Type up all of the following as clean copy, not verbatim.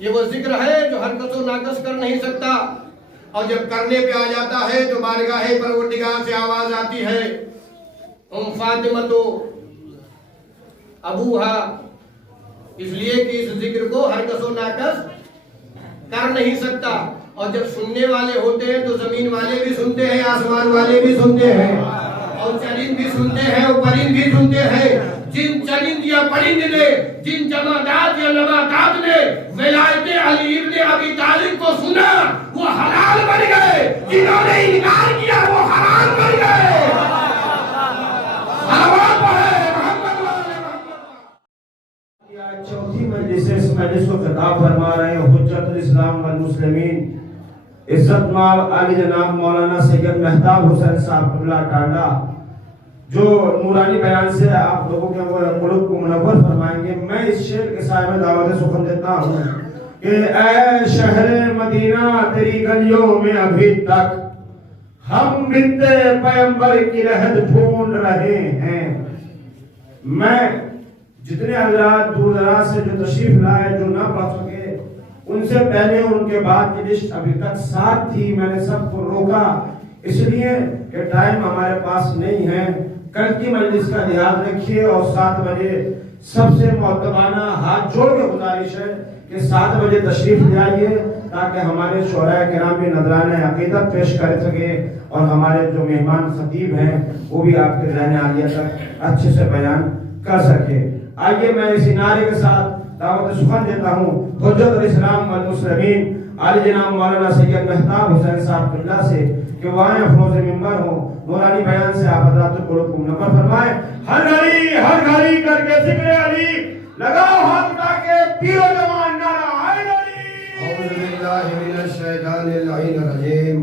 ये वो जिक्र है जो हर कसो नाकस कर नहीं सकता, और जब करने पे आ जाता है तो बारगाहे परवरदिगार से आवाज आती है, फातिमा तो अबूहा, इसलिए कि इस जिक्र को हर कसो नाकस कर नहीं सकता। और जब सुनने वाले होते हैं तो जमीन वाले भी सुनते हैं, आसमान वाले भी सुनते हैं, और चरिंद भी सुनते हैं और परिंद भी सुनते हैं। जिन चरिंद या परिंद ने, जिन जमादात या नबातात ने विलायते अली इब्ने अबी तालिब को सुना वो हलाल बन गए, जिन्होंने इनकार किया वो हराम बन गए। चौथी मजलिस से इस मजलिस को खिताब फरमा रहे हैं हुज्जतुल इस्लाम वल मुस्लिमीन इज्जत माल आली जनाब मौलाना सैयद मेहताब हुसैन साहब क़िबला टांडा, जो नूरानी बयान से आप लोगों के मुल्क को मुनव्वर फरमाएंगे। मैं इस शेर के साय में दावत सुखन देता हूँ कि ऐ शहर मदीना तेरी गलियों में अभी तक हम बिनते पैगंबर की रहत ढूंढ रहे हैं। मैं जितने हजरात दूर दराज से जो तशरीफ लाए, जो ना पढ़ सके, उनसे पहले उनके बाद की लिस्ट अभी तक 7 थी। मैंने सबको रोका इसलिए कि टाइम हमारे पास नहीं है। कल की मजलिस का ध्यान रखिए और 7 बजे सबसे मोहतबाना हाथ जोड़ के गुजारिश है कि 7 बजे तशरीफ ले आइए, ताकि हमारे शोराए किराम भी नजराने अकीदत पेश कर सके और हमारे जो मेहमान खतीब हैं वो भी आपके ज़हन आलिया तक अच्छे से बयान कर सके। आइए मैं इस नारे के साथ दावत सुखन देता हूँ हुज्जतुल इस्लाम वल मुस्लिमीन आली जनाब मौलाना सैयद मेहताब हुसैन साहब क़िबला से कि वहाँ अफरोज़ मिंबर हो, नूरानी बयान से आप हज़रात को मुनव्वर फरमाएं। हर घड़ी करके ज़िक्र अली लगाओ हाथ उठा के पीरो जवान नारा हाय अली। औज़ु बिल्लाहि मिनश शैतानिर रजीम।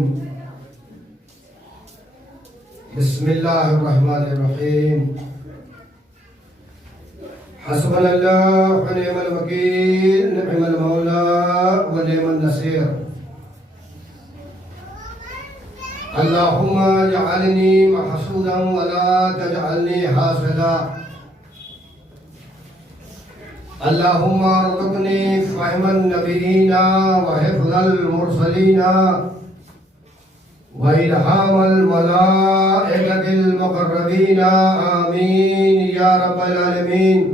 बिस्मिल्लाहिर रहमानिर रहीम। हस्बुनल्लाहु व निअमल वकील, निअमल मौला व निअमन नसीर। अल्लाहुम्मा जअलनी महसूदन व ला तजअलनी हासिदा। अल्लाहुम्मा रुज़क़नी फ़हमन नबिय्यिना व हिफ़्ज़ल मुरसलीना व इल्हामल मलाइकतिल मुक़र्रबीना। आमीन या रब्बल आलमीन।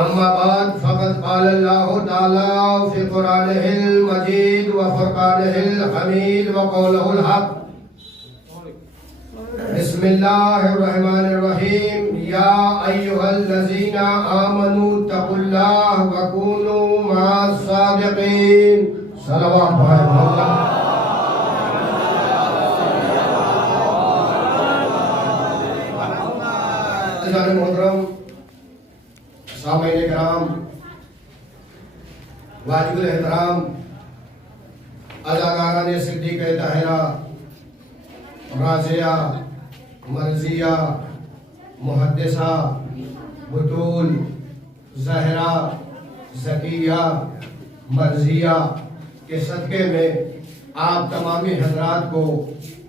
अम्मा बाद फ़क़द क़ाल अल्लाहु ताला फ़ी क़ुरानिहिल मजीद व फ़ुरक़ानिहिल हमीद व क़ौलिहिल हक़। बिस्मिल्लाहिर रहमानिर रहीम। या अय्युहल्लज़ीना आमनू तक़ुल्लाह व कूनू मअस सादिक़ीन। सलवात मोहतरम सामईन किराम, वाजिबुल एहतराम अदाकारान सिद्दीक़ ताहिरा, राज़िया, मर्ज़िया, मुहद्दिसा, बुतूल, ज़हरा, ज़किया, मर्ज़िया के सदक़े में आप तमामी हज़रात को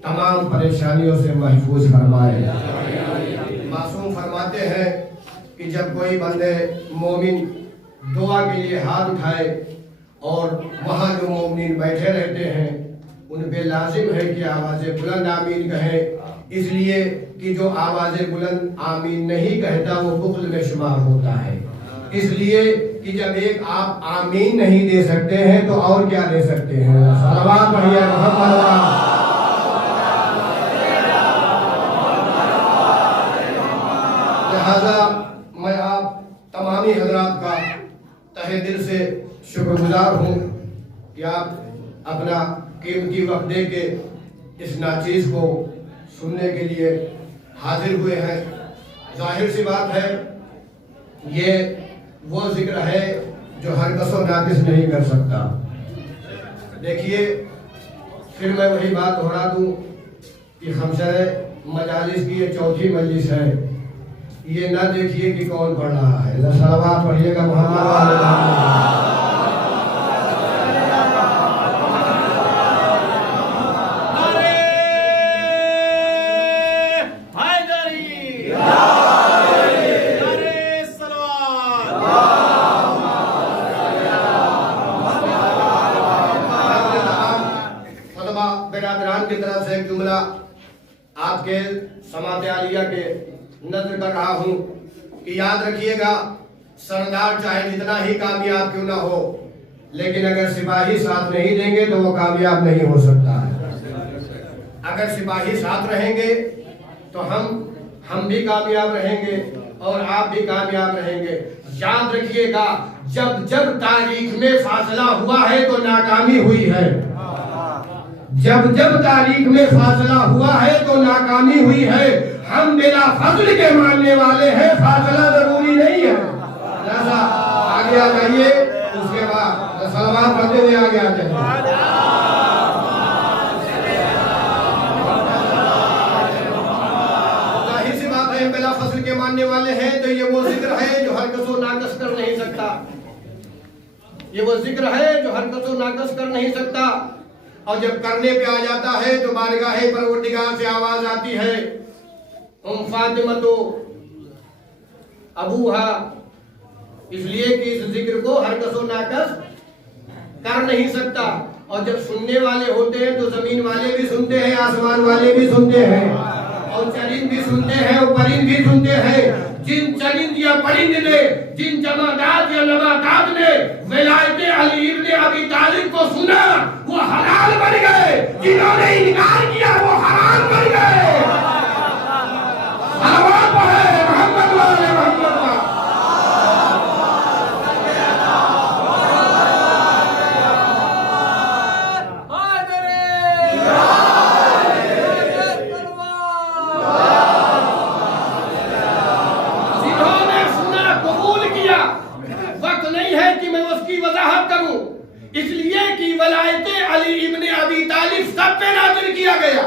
तमाम परेशानियों से महफूज फरमाए। मासूम फरमाते हैं कि जब कोई बंदे मोमिन दुआ के लिए हाथ उठाए और वहाँ जो मोमिन बैठे रहते हैं उन पे लाजिम है कि आवाज़ बुलंद आमीन कहें, इसलिए कि जो आवाज़ बुलंद आमीन नहीं कहता वो बुख्ल में शुमार होता है। इसलिए कि जब एक आप आमीन नहीं दे सकते हैं तो और क्या दे सकते हैं। सलवात पढ़िए मोहम्मद। लिहाजा मैं आप तमामी हजरात का तहे दिल से शुक्रगुजार हूँ कि आप अपना कीमती वक्त दे के इस नाचीज़ को सुनने के लिए हाजिर हुए हैं। जाहिर सी बात है ये वो जिक्र है जो हर कसो नाकिस नहीं कर सकता। देखिए फिर मैं वही बात दोहरा दूं कि हमशरे मजालिस की ये चौथी मजलिस है। ये ना देखिए कि कौन पढ़ रहा है, सलावत पढ़िएगा मोहम्मद। की तरफ से एक जुमला आपके समात आलिया के नजर कर रहा हूं कि याद रखिएगा, सरदार चाहे जितना ही कामयाब क्यों ना हो, लेकिन अगर सिपाही साथ नहीं देंगे तो वो कामयाब नहीं हो सकता है। अगर सिपाही साथ रहेंगे तो हम भी कामयाब रहेंगे और आप भी कामयाब रहेंगे। याद रखिएगा, जब जब तारीख में फासला हुआ है तो नाकामी हुई है। जब जब तारीख में फासला हुआ है तो नाकामी हुई है। हम बिला फजल के मानने वाले हैं, फासला जरूरी नहीं है। आगे आ जाइए, उसके बाद सलावत पढ़ते हुए आगे आ जाइए। जाहिर सी बात है, बिला फजल के मानने वाले हैं तो ये वो जिक्र है जो हर कसो नाकस कर नहीं सकता। ये वो जिक्र है जो हर कसो नाकस कर नहीं सकता। और जब करने पे आ जाता है तो बारगाहे परवरदिगार से आवाज आती है, फातिमा तो अबूहा, इसलिए कि इस जिक्र को हर कसो नाकस कर नहीं सकता। और जब सुनने वाले होते हैं तो जमीन वाले भी सुनते हैं, आसमान वाले भी सुनते हैं, और चरिंद भी सुनते हैं और परिंद भी सुनते हैं। जिन चरिंद या परिंद ने, जिन जमादात या नबातात ने विलायत अली इब्न अबी तालिब को सुना वो हलाल बन गए, जिन्होंने इनकार किया वो हराम बन गए। सलावत है मोहम्मद वाले मोहम्मद का। इसलिए कि वलायते अली इब्न अबी तालिब सब पे नाज़िल किया गया।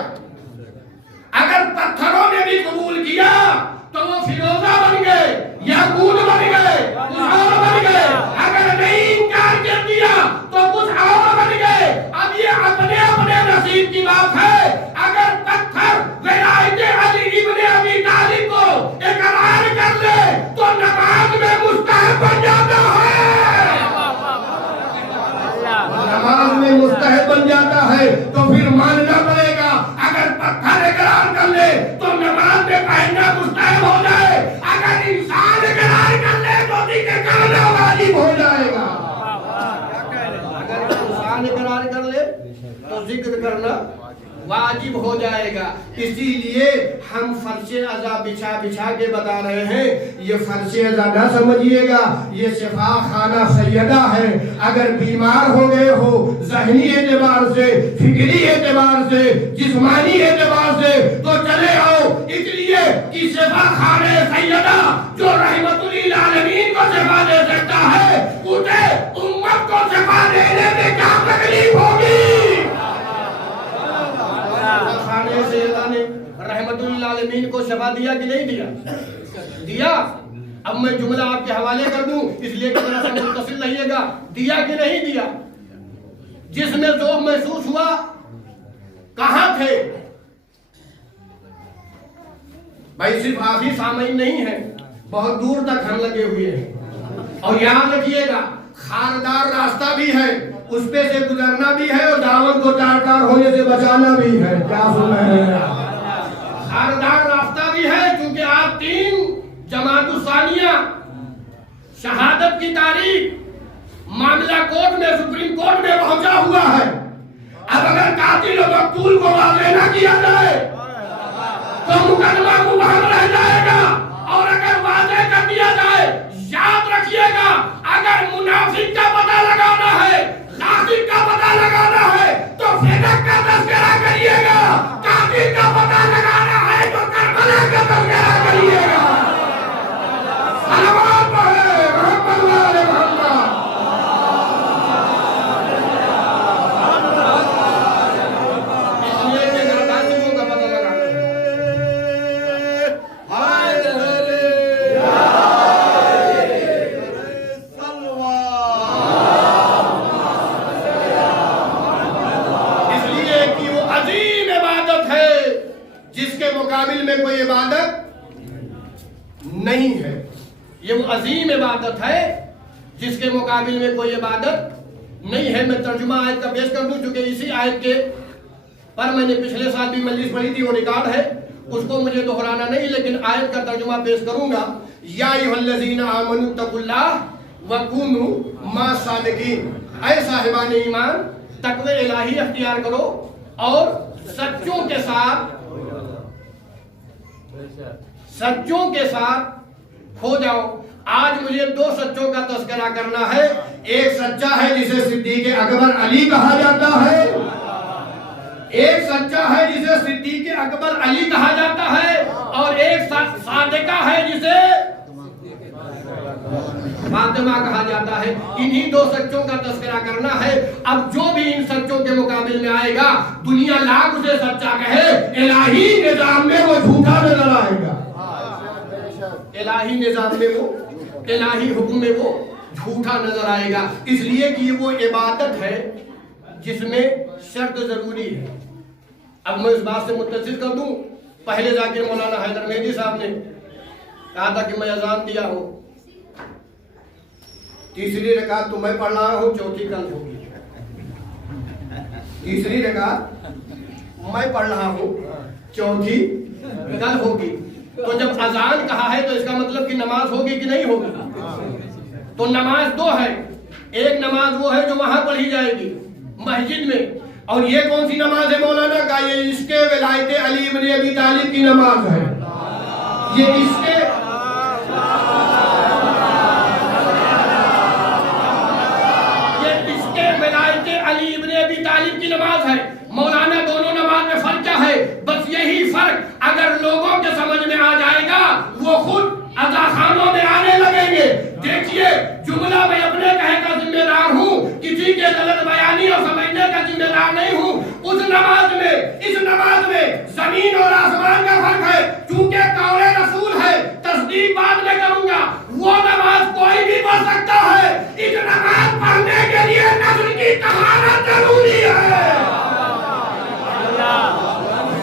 अगर पत्थरों ने भी कबूल किया तो वो फिरोजा बन गए, याकूत बन गए, कुछ और बन गए। अगर नहीं इनकार कर दिया तो कुछ और बन गए। अब ये अपने अपने नसीब की बात है। अगर पत्थर वलायते अली इब्न अबी तालिब को इकरार कर ले तो नमाज में मुस्तहब बन जाता है, नमाज में मुस्तहब बन जाता है। तो फिर मानना पड़ेगा, अगर पत्थर इकरार कर ले तो नमाज में पहनना मुस्तहब हो जाए। अगर इंसान इकरार कर ले तो जिक्र करना वाजिब हो जाएगा। अगर इंसान इकरार कर ले तो जिक्र करना वाजिब हो जाएगा। इसीलिए हम फर्शे अज़ा बिछा बिछा के बता रहे हैं। ये फर्शे अज़ा ना समझिएगा, ये शिफा खाना सैयदा है। अगर बीमार हो गए हो ज़हनी एतबार से, फिक्री एतबार से, जिस्मानी एतबार से, तो चले आओ। इसलिए कि शिफा खाने सैयदा जो रहमतुल लिल आलमीन को शिफा दे सकता है, उसे उम्मत को शिफा देने में क्या तकलीफ होगी। खाने से अल्लाह ने रहमतुल लिल आलमीन को शिफा दिया कि नहीं दिया? दिया। अब मैं जुमला आपके हवाले कर दूं, इसलिए कि जरा सा मुत्तसिल रहिएगा। दिया कि नहीं दिया? जिसमें ज़ौक़ महसूस हुआ कहां थे? भाई सिर्फ आप ही सामीन नहीं है, बहुत दूर तक हम लगे हुए हैं। और याद रखिएगा, खारदार रास्ता भी है, उस पे से गुजरना भी है और दावत को तार होने से बचाना भी है। क्या सुन रहे हैं? खारदार रास्ता भी है, क्योंकि आप 3 जमातुस्सानिया शहादत की तारीख मामला कोर्ट में, सुप्रीम कोर्ट में पहुंचा हुआ है। अब अगर कातिल और मकतूल को वाज़ेह न किया जाए तो मुकदमा मुबहम रह जाएगा, और अगर वाज़ेह कर दिया जाए, याद रखिएगा, अगर मुनाफिक का पता लगाना है, कातिल का पता लगाना है तो फिदक का तज़किरा करिएगा, कातिल का पता लगाना है तो करबला का तज़किरा करिएगा। सलावत है मोहम्मद वाले मोहम्मद। जिसके मुकाबिल में कोई इबादत नहीं है। ये वो अजीम इबादत है जिसके मुकाबिल में कोई इबादत नहीं है। मैं तर्जुमा आयत का पेश कर दूं, चूंकि इसी आयत के पर मैंने पिछले साल भी मजलिस पढ़ी थी, वो रिकॉर्ड है, उसको मुझे दोहराना नहीं, लेकिन आयत का तर्जुमा पेश करूंगा। या अय्युहल्लज़ीना आमनू तकुल्लाह व कूनू मा सादिकीन, ऐ साहिबान ईमान तकवे इलाही अख्तियार करो और सच्चों के साथ खो जाओ। आज मुझे दो सच्चों का तस्करा करना है। एक सच्चा है जिसे सिद्दीक़ अकबर अली कहा जाता है, एक सच्चा है जिसे सिद्दीक़ अकबर अली कहा जाता है, और एक सादिका है जिसे फातिमा कहा जाता है। इन्हीं दो सच्चों का तस्करा करना है। अब जो भी इन सच्चों के मुकाबिल में आएगा, दुनिया लाख उसे सच्चा कहे, इलाही निजाम में वो झूठा नजर आएगा। इलाही निजाम में वो, इलाही हुक्म में वो झूठा नजर आएगा, इसलिए कि वो इबादत है जिसमें शर्त जरूरी है। अब मैं इस बात से मुत्तसिल कर दूं, पहले जाके मौलाना हैदर मेहदी साहब ने कहा था कि मैं अजान दिया हूं, तीसरी रकात तो मैं पढ़ रहा हूं, चौथी कल होगी। तीसरी रकात मैं पढ़ रहा हूं, चौथी कल होगी। तो जब अजान कहा है तो इसका मतलब कि नमाज होगी कि नहीं होगी? तो नमाज दो है, एक नमाज वो है जो वहां पढ़ी जाएगी मस्जिद में, और ये कौन सी नमाज है मौलाना का? ये इसके विलायत अली इब्न अबी तालिब की नमाज है। ये इसके विलायत अली इब्न अबी तालिब की नमाज है। मौलाना दोनों नमाज में फर्क क्या है? बस यही फर्क अगर लोगों के समझ में आ जाएगा, वो खुद अज़ाखानों में आने लगेंगे। देखिए, जुमला मैं अपने कहे का जिम्मेदार हूँ, किसी के गलत बयानी और समझने का जिम्मेदार नहीं हूँ। उस नमाज में, इस नमाज में जमीन और आसमान का फर्क है। चूंकि कौले रसूल है, तस्दीक बाद में करूंगा, वो नमाज कोई भी पढ़ सकता है। इस नमाज पढ़ने के लिए नस्ल की तहारत जरूरी है।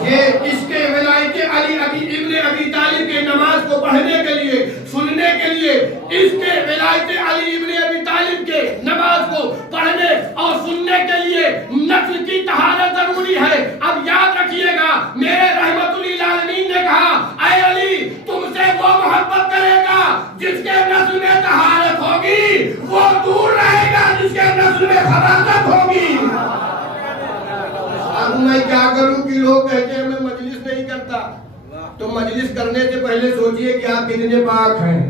ये इसके विलायत अली इब्न अबी तालिब के नमाज को पढ़ने के लिए, सुनने के लिए, इसके विलायत अली इब्न अबी तालिब के नमाज को पढ़ने और सुनने के लिए नस्ल की तहारत जरूरी है। अब याद रखिएगा, मेरे रहमतुल लिल आलमीन ने कहा, ऐ अली तुमसे वो मोहब्बत करेगा जिसके नस्ल में तहारत होगी, वो दूर रहेगा जिसके नस्ल में खबासत होगी। अब मैं क्या करूं कि लोग कहते हैं मैं मजलिस नहीं करता, तो मजलिस करने से पहले सोचिए कि आप कितने पाक हैं।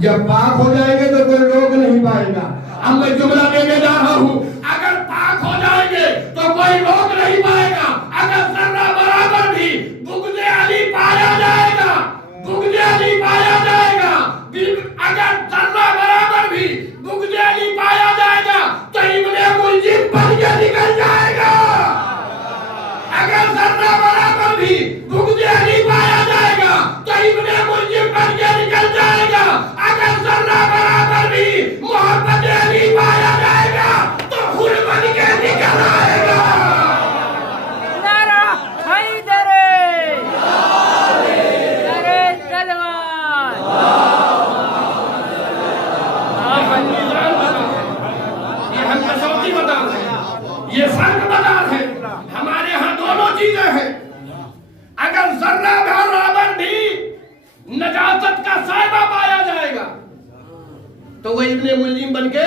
जब पाक हो जाएंगे तो कोई रोक नहीं पाएगा। अब मैं जुमला देने जा रहा हूं, अगर पाक हो जाएंगे तो कोई रोक नहीं पाएगा। अगर जर्रा बराबर भी बुग़्ज़े अली पाया जाएगा, बुग़्ज़े अली पाया जाएगा, अगर जर्रा बराबर भी बुग़्ज़े अली पाया जाएगा तो इब्ने मुल्जिम बन के निकल जाएगा। अगर जर्रा बराबर भी बुग़्ज़े अली पाया जाएगा तो इब्ने मुल्जिम बन के निकल जाएगा। अगर जर्रा बराबर भी मोहब्बत अली पाया जाएगा तो खुद बन के निकल आएगा। नारा हैदरे, नारे तलवार। ये हम कसौटी बता रहे हैं, ये फर्क बता रहे हैं। हमारे यहाँ दोनों चीजें हैं। अगर जर्रा बराबर भी नजासत का साइबा पाया जाएगा तो वह इब्ने मुल्जिम बन के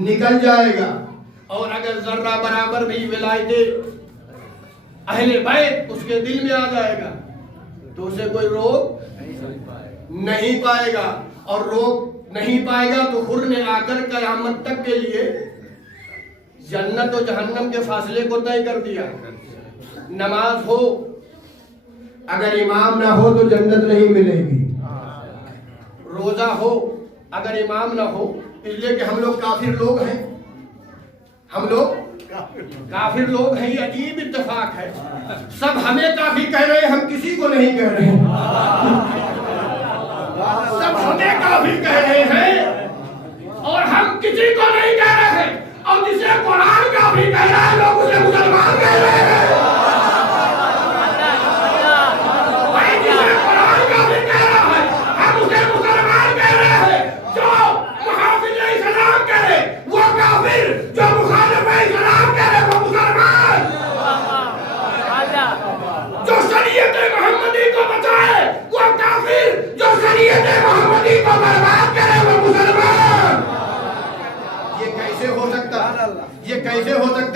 निकल जाएगा, और अगर जर्रा बराबर भी विलायत अहले बैत उसके दिल में आ जाएगा तो उसे कोई रोक नहीं पाएगा। और रोक नहीं पाएगा तो खुद ने आकर क़यामत तक के लिए जन्नत और जहन्नम के फासले को तय कर दिया। नमाज हो, अगर इमाम ना हो तो जन्नत नहीं मिलेगी। रोजा हो, अगर इमाम ना हो, इसलिए कि हम लोग काफिर लोग हैं, हम लोग काफिर लोग हैं। ये अजीब इत्तेफाक है, सब हमें काफिर कह रहे हैं, हम किसी को नहीं कह रहे हैं। सब हमें काफिर कह रहे हैं और हम किसी को नहीं कह रहे हैं। और जिसे कुरान काफिर कह रहा है, लोग उसे मुसलमान कह रहे हैं।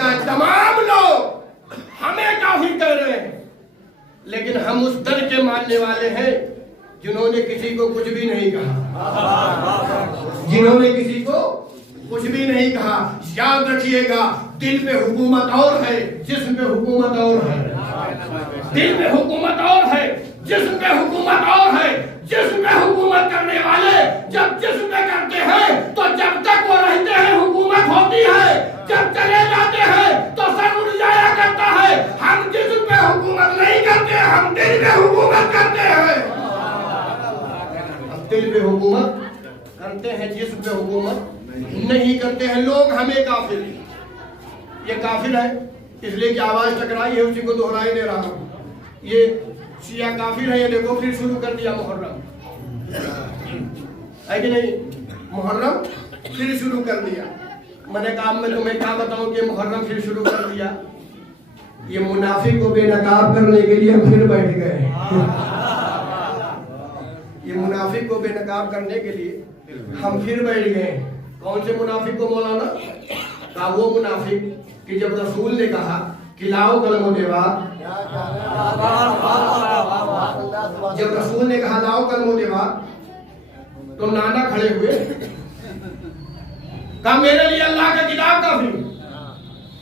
का तमाम लोग हमें काफिर कह रहे हैं, लेकिन हम उस दल के मानने वाले हैं जिन्होंने किसी को कुछ भी नहीं कहा, जिन्होंने किसी को कुछ भी नहीं कहा। याद रखिएगा, दिल पे हुकूमत और है, जिस्म पे हुकूमत और है। दिल पे हुकूमत और है, जिस्म पे हुकूमत और है। जिस्म पे हुकूमत करने वाले जब जिस्म पे करते हैं तो जब तक वो रहते हैं हुकूमत होती है, जब चले जाते हैं तो सर उड़ जाया करता है। हम जिस्म पे हुकूमत नहीं करते, हम दिल पे हुकूमत करते हैं। हम दिल पे हुकूमत करते हैं, जिस्म पे हुकूमत नहीं करते हैं। लोग हमें काफिर, ये काफिर है इसलिए कि आवाज टकराई है, उसी को दोहराई दे रहा हूं। ये शिया काफिर है, ये देखो फिर शुरू कर दिया मुहर्रम, है कि नहीं? मुहर्रम फिर शुरू कर दिया। मैंने कहा मैं तुम्हें क्या बताऊं कि मुहर्रम फिर शुरू कर दिया। ये मुनाफिक को बेनकाब करने के लिए हम फिर बैठ गए। ये मुनाफिक को बेनकाब करने के लिए हम फिर बैठ गए। कौन से मुनाफिक को मौलाना? का वो मुनाफिक कि जब रसूल ने कहा कि लाओ कलमो देवा, जब रसूल ने कहा लाओ कलमो देवा तो नाना खड़े हुए, कहा मेरे लिए अल्लाह का किताब काफी,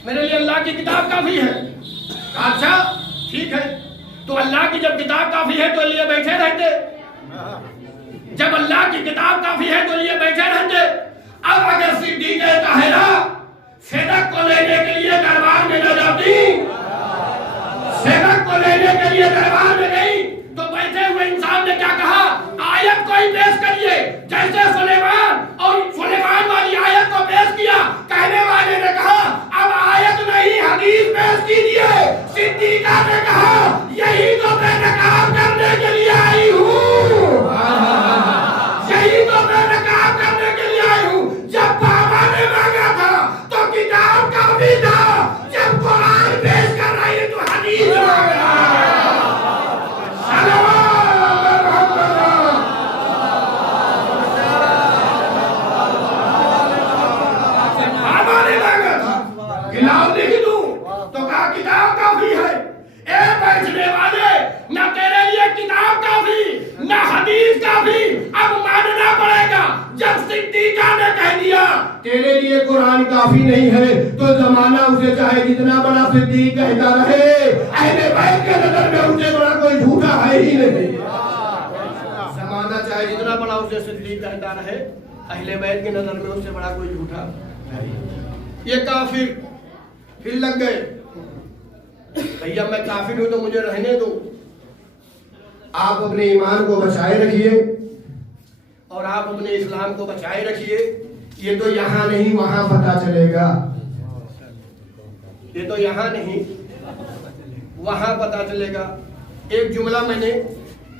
मेरे लिए अल्लाह की किताब काफी है। कहा अच्छा ठीक है, तो अल्लाह की जब किताब काफी है तो लिए बैठे रहते, जब अल्लाह की किताब काफी है तो लिए बैठे रहते। अब अगर सिद्दीक़ ताहिरा सदक को लेने के लिए दरबार में न जाती, सदक को लेने के लिए दरबार में गई तो बैठे हुए इंसान ने क्या कहा? आयत को ही पेश करिए, जैसे सुलेमान और सुलेमान वाली आयत को पेश किया। कहने वाले ने कहा अब आयत नहीं हदीस पेश कीजिए। सिद्दीक़ा ने कहा यही तो मैं नकाब करने के लिए आई हूँ, यही तो मैं नकाब करने के लिए आई हूँ। जब बाबा ने मांगा था तो किताब काफी था, जब कुरान पेश कर रही है तो हदीस मांगा। किताब लिख दूं तो कहा किताब काफी है। ए बैठने वाले, न तेरे लिए किताब काफी न हदीस काफी, अब मानना पड़ेगा। जब सिद्दीक़ा ने कह दिया तेरे लिए कुरान काफी नहीं है तो जमाना उसे चाहे जितना बड़ा सिद्दीक़ कहता रहे, अहले बैत के नजर में उससे बड़ा कोई झूठा है ही नहीं। जमाना चाहे जितना बड़ा उसे सिद्दीक़ कहता रहे, अहले बैत के नजर में उससे बड़ा कोई झूठा नहीं। ये काफिर फिर लग गए, भैया मैं काफिर हूं तो मुझे रहने दो, आप अपने ईमान को बचाए रखिए और आप अपने इस्लाम को बचाए रखिए। ये तो यहाँ नहीं वहां पता चलेगा, ये तो यहाँ नहीं वहां पता चलेगा। एक जुमला मैंने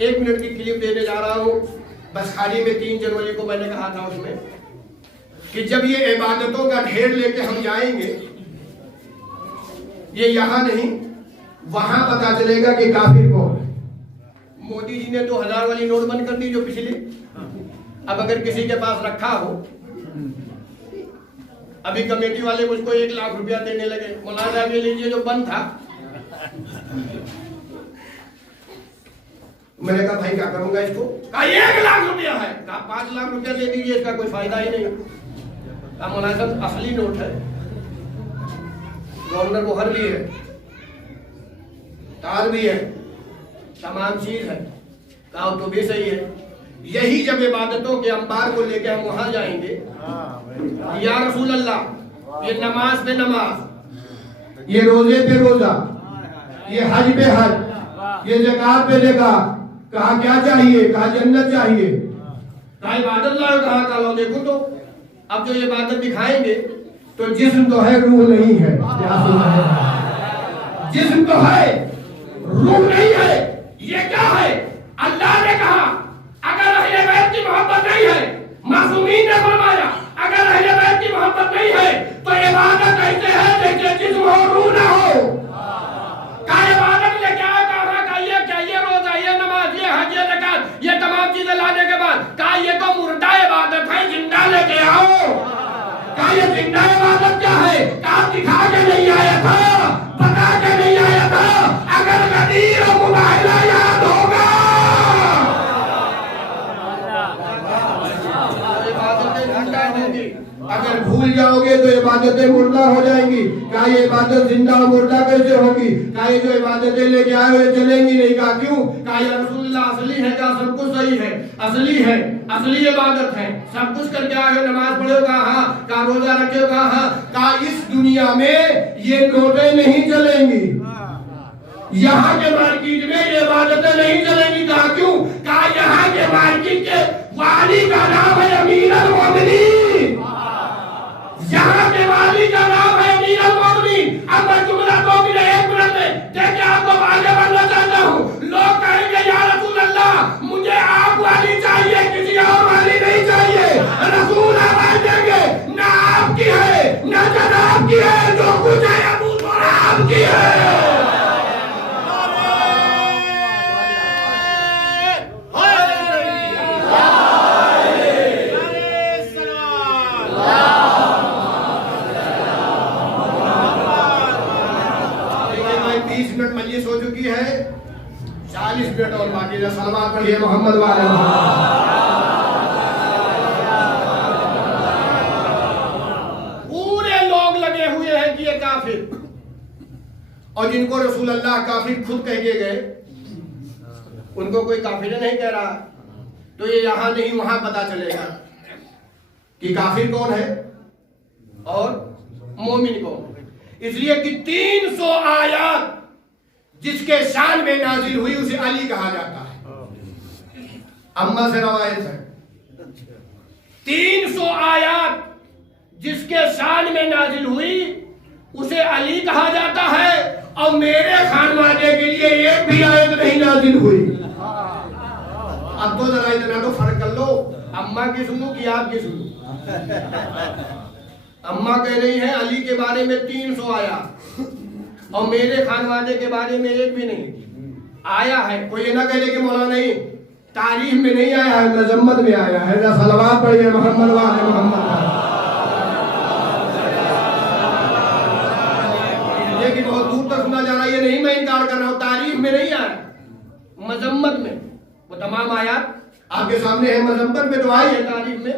1 मिनट की क्लिप देने जा रहा हूं, बस खाली में 3 जनवरी को मैंने कहा था उसमें कि जब ये इबादतों का ढेर लेके हम जाएंगे, ये यहाँ नहीं वहां पता चलेगा कि काफिर कौन है। मोदी जी ने तो 1000 वाली नोट बंद कर दी जो पिछली, अब अगर किसी के पास रखा हो, अभी कमेटी वाले मुझको 1 लाख रुपया देने लगे, मौलाना ये लीजिए जो बंद था। मैंने कहा भाई क्या करूंगा इसको? कहा 1 लाख रुपया है। कहा 5 लाख रुपया दे दीजिए, इसका कोई फायदा ही नहीं। कहा मौलाना साहब असली नोट है, गवर्नर मोहर भी है, तार भी है, तमाम चीज है। कहा तो भी सही है। यही जब इबादतों के अंबार को लेके हम वहां जाएंगे, या रसूल अल्लाह, ये नमाज पे नमाज, ये रोजे पे रोजा, ये हज पे हज, ये ज़कात पे ज़कात, कहा क्या चाहिए? कहा जन्नत चाहिए। कहा इबादत लाओ, कहा का लो। देखो तो अब जो ये इबादत दिखाएंगे तो जिस्म तो है रूह नहीं है। जिस्म तो है रूह नहीं है। ये क्या है? अल्लाह ने कहा अगर अहले बैत की मोहब्बत नहीं है, मासूमीन ने फरमाया अगर अहले बैत की मोहब्बत नहीं है तो इबादत ऐसे है जैसे जिस्म हो रूह ना हो। का इबादत लेके आओ, कहा ये रोजा, ये नमाज, ये हज, ये ज़कात, ये तमाम चीजें लाने के बाद कहा ये तो मुर्दा इबादत है, जिंदा लेके आओ। कहा ये जिंदा इबादत मतलब क्या है? आप दिखा के नहीं आया था, बता के नहीं आया था। अगर गदीर और मुबाहिला याद होगा, अगर भूल जाओगे तो इबादतें मुर्दा हो जाएंगी। क्या ये इबादत जिंदा और मुर्दा कैसे होगी? क्या ये जो इबादतें लेके आए हुए चलेंगी नहीं? कहा क्यों? कहा या रसूलुल्लाह असली है, क्या सब कुछ सही है, असली है, असली इबादत है, सब कुछ करके आए हो, नमाज पढ़े हो, कहा हाँ, कहा रोजा रखे हो, कहा हाँ, कहा इस दुनिया में ये नोटें नहीं चलेंगी, यहाँ के मार्केट में ये इबादतें नहीं चलेंगी। कहा क्यों? कहा यहाँ के मार्केट के वाली का नाम है अमीर अल मोमिनीन, यहाँ के वाली का नाम है अमीर अल मोमिनीन। अब मैं जुमला 2 मिनट 1 मिनट में देखिए, आपको आगे बढ़ना चाहता हूँ। लोग कहेंगे या रसूल अल्लाह मुझे आप वाली चाहिए, किसी और वाली नहीं चाहिए। रसूल आवाज देंगे, ना आपकी है ना जनाब की है, जो कुछ है अबू थोड़ा आपकी है। मजलिस हो चुकी है, 40 मिनट और बाकी है। सलवात पढ़िए मोहम्मद वाले। पूरे लोग लगे हुए हैं कि ये काफिर, और जिनको रसूल अल्लाह काफिर खुद कह के गए उनको कोई काफिर नहीं कह रहा। तो ये यहां नहीं वहां पता चलेगा कि काफिर कौन है और मोमिन कौन। इसलिए कि 300 आयत जिसके शान में नाजिल हुई उसे अली कहा जाता है। अम्मा से रवायत है 300 आयत जिसके शान में नाजिल हुई उसे अली कहा जाता है, और मेरे खानवादे के लिए एक भी आयत नहीं नाजिल हुई। अब तो जरा इतना तो फर्क कर लो, अम्मा की सुनो कि आपकी सुनो। अम्मा कह रही है अली के बारे में 300 आया, और मेरे खानवादे के बारे में एक भी नहीं आया है। कोई ये ना कहे कि मौलाना नहीं, तारीख में नहीं आया है, मजम्मत में आया है। सलवात पढ़िए मोहम्मद वाले मोहम्मद। लेकिन बहुत दूर तक सुना जा रहा है, ये नहीं मैं इनकार कर रहा हूँ, तारीख में नहीं आया, मजम्मत में। वो तमाम आयात आपके सामने है, मजम्मत में तो आई है, तारीख में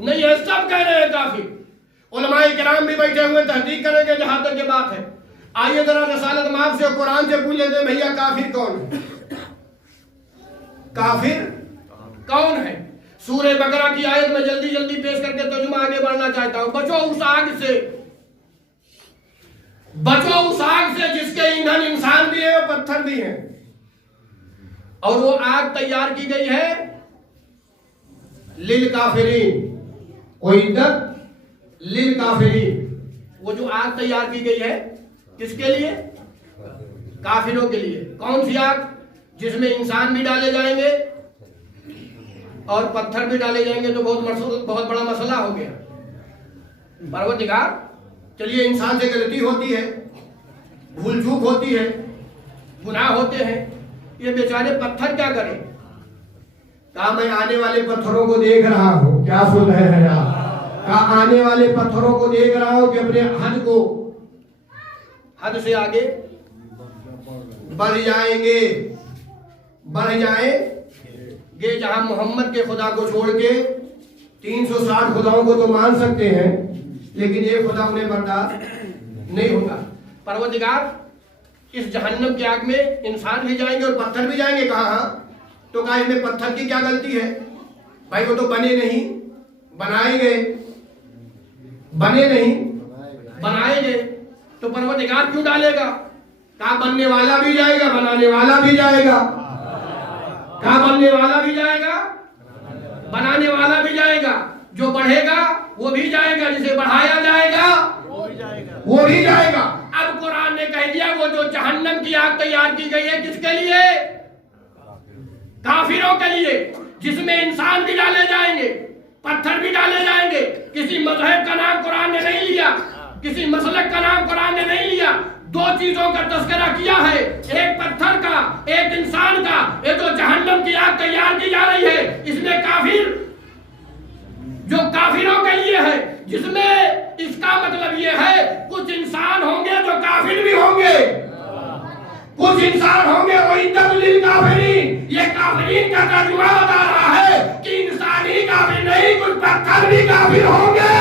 नहीं है। सब कह रहे हैं काफिर। उलमाए किराम भी बैठे हुए तहकीक करेंगे जहां तक ये बात है। आइए जरा रसालत माफ से कुरान से पूछ लेते हैं, भैया काफिर कौन है? काफिर कौन है? सूरह बकरा की आयत में जल्दी जल्दी पेश करके तर्जुमा आगे बढ़ना चाहता हूं। बचो उस आग से, बचो उस आग से जिसके ईंधन इंसान भी है और पत्थर भी है, और वो आग तैयार की गई है लिल काफिरीन, लिल काफिरीन। वो जो आग तैयार की गई है किसके लिए? काफिरों के लिए। कौन सी आग? जिसमें इंसान भी डाले जाएंगे और पत्थर भी डाले जाएंगे। तो बहुत बड़ा मसला हो गया। परवरदिगार, चलिए इंसान से गलती होती है, भूल चूक होती है, गुनाह होते हैं, ये बेचारे पत्थर क्या करें? कहा मैं आने वाले पत्थरों को देख रहा हूं। क्या सुन रहे हैं आप? कहा आने वाले पत्थरों को देख रहा हूं कि अपने हद से आगे बढ़ जाएंगे, बढ़ जाएंगे। जहां मोहम्मद के खुदा को छोड़ के 360 खुदाओं को तो मान सकते हैं, लेकिन ये खुदा उन्हें बर्दाश्त नहीं होगा। परवरदिगार, इस जहन्नम की आग में इंसान भी जाएंगे और पत्थर भी जाएंगे। कहा हाँ, तो कहा इसमें पत्थर की क्या गलती है? भाई वो तो बने नहीं, बनाए गए, बने नहीं बनाए गए, तो परवरदिगार क्यों डालेगा? कहा बनने वाला भी जाएगा, बनाने वाला भी जाएगा। कहा बनने वाला भी जाएगा, बनाने वाला भी जाएगा। जो बढ़ेगा वो भी जाएगा, जिसे बढ़ाया जाएगा वो भी जाएगा। अब कुरान ने कह दिया वो जो जहन्नम की आग तैयार की गई है किसके लिए? काफिरों के लिए, जिसमें इंसान भी डाले जाएंगे, पत्थर भी डाले जाएंगे। किसी मजहब का नाम कुरान ने नहीं लिया, किसी मसलक का नाम कुरान ने नहीं लिया। दो चीजों का तस्करा किया है, एक पत्थर का, एक इंसान का। ये जो जहन्नम की आग तैयार की जा रही है, इसमें काफिर जो काफिरों के लिए है, जिसमें इसका मतलब ये है कुछ इंसान होंगे जो काफिर भी होंगे, कुछ इंसान होंगे वो इद्दतुल काफिरीन। ये काफिरीन का तर्जुमा बता रहा है कि इंसानी काफिर नहीं, कुछ पत्थर भी काफिर होंगे,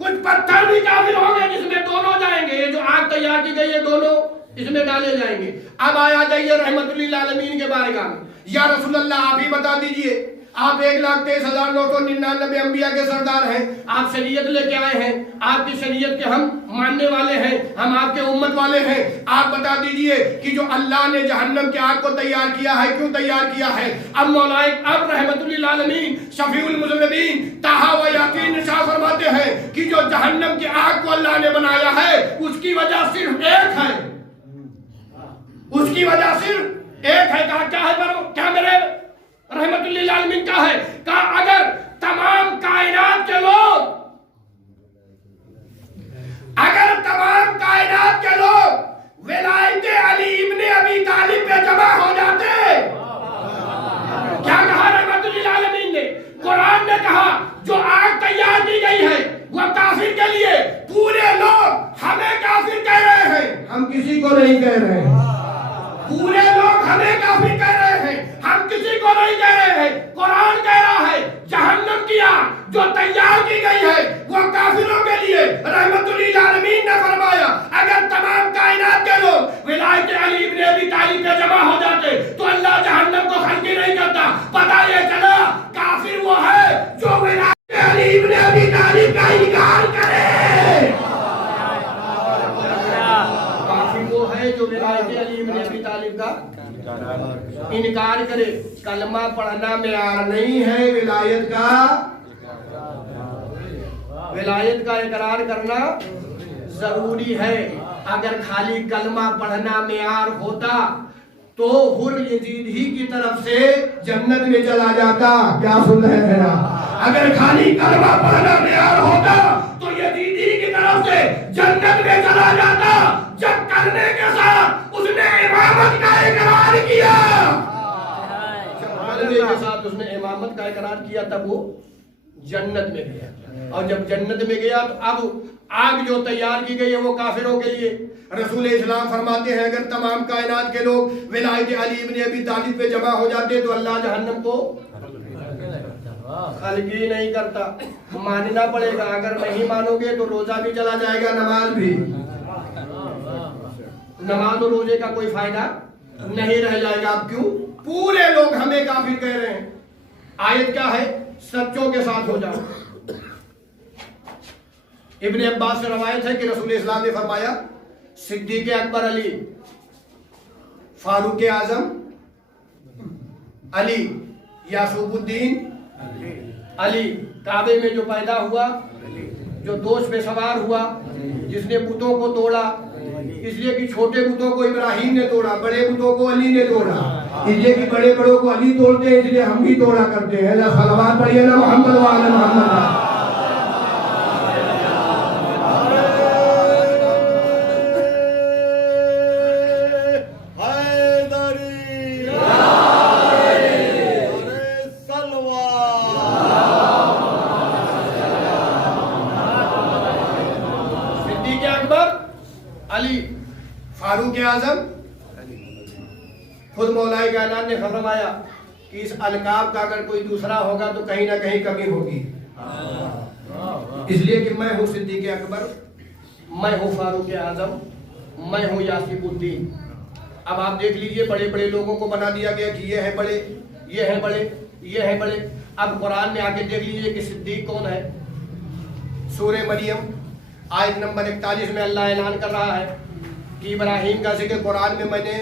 कुछ पत्थर भी काफिर होंगे जिसमें दोनों जाएंगे। ये जो आग तैयार की गई है दोनों इसमें डाले जाएंगे। अब आया जाइए रहमतुल्लिल आलमीन के बारगाह में। या रसूल अल्लाह आप ही बता दीजिए, आप 1,23,999 अंबिया के सरदार हैं, आप शरीयत लेके आए हैं, आपकी शरीयत के हम मानने वाले हैं, हम आपके उम्मत वाले हैं। आप बता दीजिए कि जो अल्लाह ने जहन्नम के आग को तैयार किया है, क्यों तैयार किया है? अब मौलाए अब रहमतुल्लिल आलमीन शफीउल मुज़ल्लिमीन ताहा व याकीन निशा फरमाते हैं कि जो जहन्नम की आग को अल्लाह ने बनाया है उसकी वजह सिर्फ एक है, उसकी वजह सिर्फ एक है। कहा क्या है? क्या मेरे रहमतुल्लिल आलमीन का है? कहा अगर तमाम कायनात के लोग, अगर तमाम कायनात के लोग विलायत अली इब्ने अबी तालिब पे जमा हो जाते, क्या कहा रहमतुल्लिल आलमीन ने? कुरान ने कहा जो आग तैयार की गई है वह काफिर के लिए, पूरे लोग हमें काफिर कह रहे हैं, हम किसी को नहीं कह रहे हैं। पूरे लोग हमें काफिर कह रहे हैं, हम किसी को नहीं कह रहे हैं। कुरान कह रहा है जहन्नम की आग जो तैयार की गई है वो काफिरों के लिए। रहमतुल्लिल आलमीन ने फरमाया अगर तमाम कायनात के लोग विलायत अली इब्ने अबी तालिब पे जमा हो जाते तो अल्लाह जहन्नम को खल्की नहीं करता। पता ये चला काफिर वो है जो विलायत अली इब्ने अबी तालिब का इनकार करे, काफिर वो है जो विलायत अली इब्ने अबी तालिब का इनकार करे। कलमा पढ़ना मेयार नहीं है, विलायत का इकरार करना जरूरी है। अगर खाली कलमा पढ़ना मेयार होता तो हुर यजीद ही की तरफ से जन्नत में चला जाता। क्या सुन रहे हैं आप? अगर खाली कलमा पढ़ना मेयार होता तो यजीदी की तरफ से जन्नत में चला जाता। जब करने के साथ उसने इमामत का इकरार किया, जब करने के साथ उसने इमामत का इकरार किया तब वो जन्नत में गया। और जब जन्नत में गया तो अब आग जो तैयार की गई है वो काफिरों के लिए। रसूल इस्लाम फरमाते हैं अगर तमाम कायनात के लोग विलायत अली इब्ने अबी तालिब पे जमा हो जाते तो अल्लाह जहन्नम को खल्की नहीं करता। मानना पड़ेगा, अगर नहीं मानोगे तो रोजा भी चला जाएगा, नमाज भी। नमाज और रोजे का कोई फायदा नहीं रह जाएगा। अब क्यों? पूरे लोग हमें काफिर कह रहे हैं। आयत क्या है? सच्चों के साथ हो जाओ। इब्ने अब्बास से रवायत है कि रसूल इस्लाम ने फरमाया सिद्दीक अकबर अली, फारूक आजम अली, यासूबुद्दीन अली, काबे में जो पैदा हुआ, जो दोष पे सवार हुआ, जिसने बुतों को तोड़ा, इसलिए कि छोटे बुतों को इब्राहिम ने तोड़ा, बड़े बुतों को अली ने तोड़ा। इसलिए कि बड़े बड़ों को अली तोड़ते हैं, इसलिए हम भी तोड़ा करते हैं। सलवात पढ़िए ना मोहम्मद व आले मोहम्मद। अली, फारूक आजम, खुद मौलाए कायनात ने फरमाया कि इस अलकाब का अगर कोई दूसरा होगा तो कहीं ना कहीं कमी होगी। इसलिए कि मैं हूँ सिद्दीक अकबर, मैं हूँ फारूक आजम, मैं हूँ यासीबुद्दीन। अब आप देख लीजिए बड़े बड़े लोगों को बना दिया गया कि ये है बड़े, ये है बड़े, ये है बड़े। अब कुरान में आके देख लीजिए कि सिद्दीक कौन है। सूरह मरियम आयत नंबर 41 में अल्लाह ऐलान कर रहा है कि इब्राहिम का जिक्र कुरान में मैंने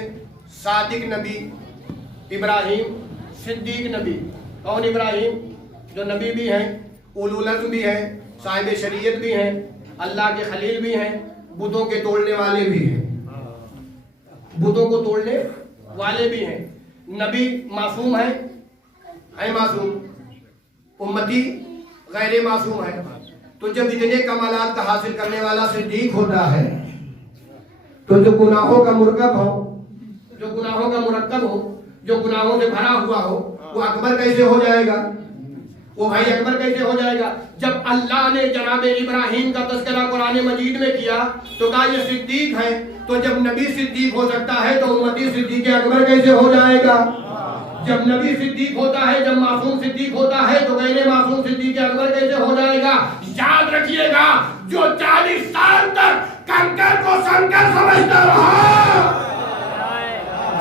सादिक नबी इब्राहिम, सिद्दीक नबी। कौन इब्राहिम? जो नबी भी हैं, उलुल अज़्म भी हैं, साहिब शरीयत भी हैं, अल्लाह के खलील भी हैं, बुतों के तोड़ने वाले भी हैं, बुतों को तोड़ने वाले भी हैं। नबी मासूम है मासूम, उम्मती गैर मासूम है। तो जब इतने कमालात का हासिल करने वाला सिद्दीक होता है तो जो गुनाहों का मुरकब हो, जो गुनाहों का मुरक्कब हो, जो गुनाहों से भरा हुआ हो, वो अकबर कैसे हो जाएगा? वो भाई अकबर कैसे हो जाएगा? जब अल्लाह ने जनाब इब्राहिम का तज़किरा कुरान मजीद में किया तो कहा ये सिद्दीक है, तो जब नबी सिद्दीक हो सकता है तो उम्मती सिद्दीक अकबर कैसे हो जाएगा? जब नबी सिद्दीक होता है, जब मासूम सिद्दीक होता है तो गैर मासूम सिद्दीक अकबर कैसे हो जाएगा? याद रखिएगा, जो 40 साल तक कंकर को शंकर समझता रहा,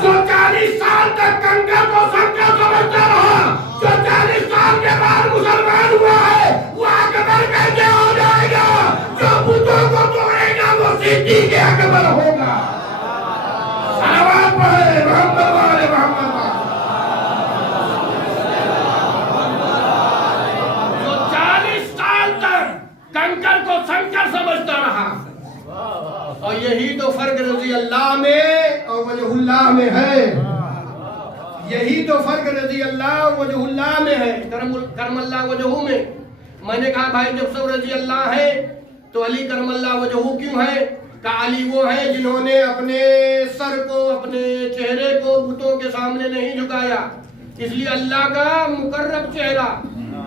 जो 40 साल तक कंकर को शंकर समझता रहा, जो 40 साल के बाद मुसलमान हुआ है, वो अकबर कैसे हो जाएगा? जो बुतों को तोड़ेगा वो सिद्दीक अकबर होगा। सलावत पढ़े मोहम्मद वाले मोहम्मद। जो 40 साल तक कंकर को शंकर समझता रहा, और यही तो फर्क रजी अल्लाह में और वजहुल्लाह में है। यही तो फर्क रजी अल्लाह और वजहुल्लाह में है, करमल्लाह वजहू में। मैंने कहा भाई जब सब रजी अल्लाह है तो अली करमल्लाह वजहू क्यों है? का अली वो है जिन्होंने अपने सर को, अपने चेहरे को बुतों के सामने नहीं झुकाया, इसलिए अल्लाह का मुकर्रब चेहरा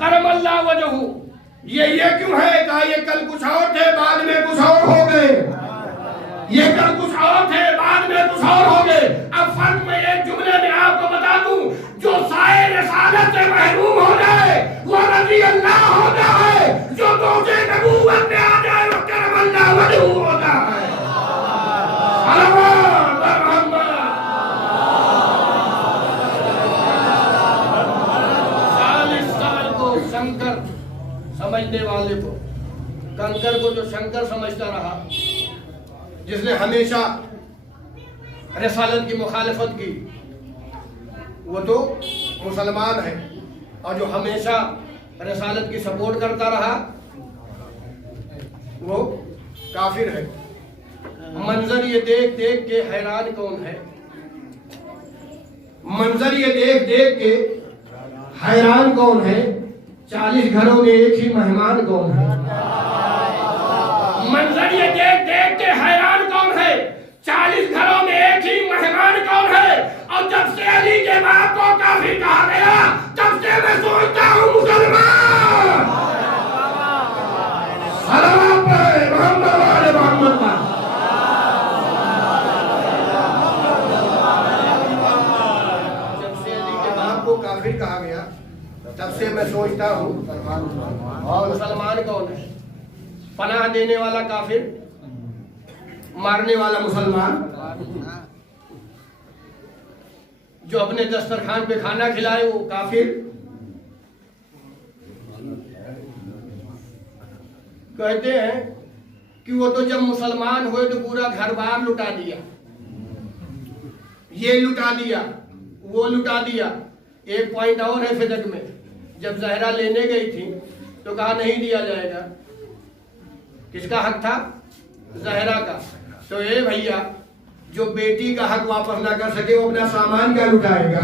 करमल्लाह वजहू। ये क्यों है? कहा ये कल कुछ और थे, बाद में कुछ और हो गए। ये कल कुछ और थे, बाद में कुछ और हो गए। अब फर्क मैं एक जुमले में आपको बता दूं, जो साए रिसालत से महरूम हो जाए वो रज़ी अल्लाह होता है, जो दोषे नबूवत में आ जाए वो करमल्लाह वजहू होता है। मोहम्मद 40 साल को शंकर समझने वाले को, कंकर को जो शंकर समझता रहा, जिसने हमेशा रिसालत की मुखालफत की, वो तो मुसलमान है, और जो हमेशा रिसालत की सपोर्ट करता रहा वो काफिर है। मंजर ये देख देख के हैरान कौन है? मंजर ये देख देख के हैरान कौन है? 40 घरों में एक ही मेहमान कौन है? मंजर ये देख देख के हैरान कौन है? 40 घरों में एक ही मेहमान कौन है? और जब से अली के बाप को काफिर कहा गया, तब से मैं सोचता हूँ मुसलमान। सलावत पढ़े मोहम्मद वाले मोहम्मद पर। जब से अली के बाप को काफिर कहा गया, तब से मैं सोचता हूँ और मुसलमान कौन है? पनाह देने वाला काफिर, मारने वाला मुसलमान, जो अपने दस्तरखान पे खाना खिलाए वो काफिर। कहते हैं कि वो तो जब मुसलमान हुए तो पूरा घर बार लुटा दिया, ये लुटा दिया, वो लुटा दिया। एक पॉइंट और है फिदक में, जब जहरा लेने गई थी तो कहा नहीं दिया जाएगा। किसका हक था? जहरा का। तो ये भैया जो बेटी का हक वापस ना कर सके वो अपना सामान क्या लुटाएगा?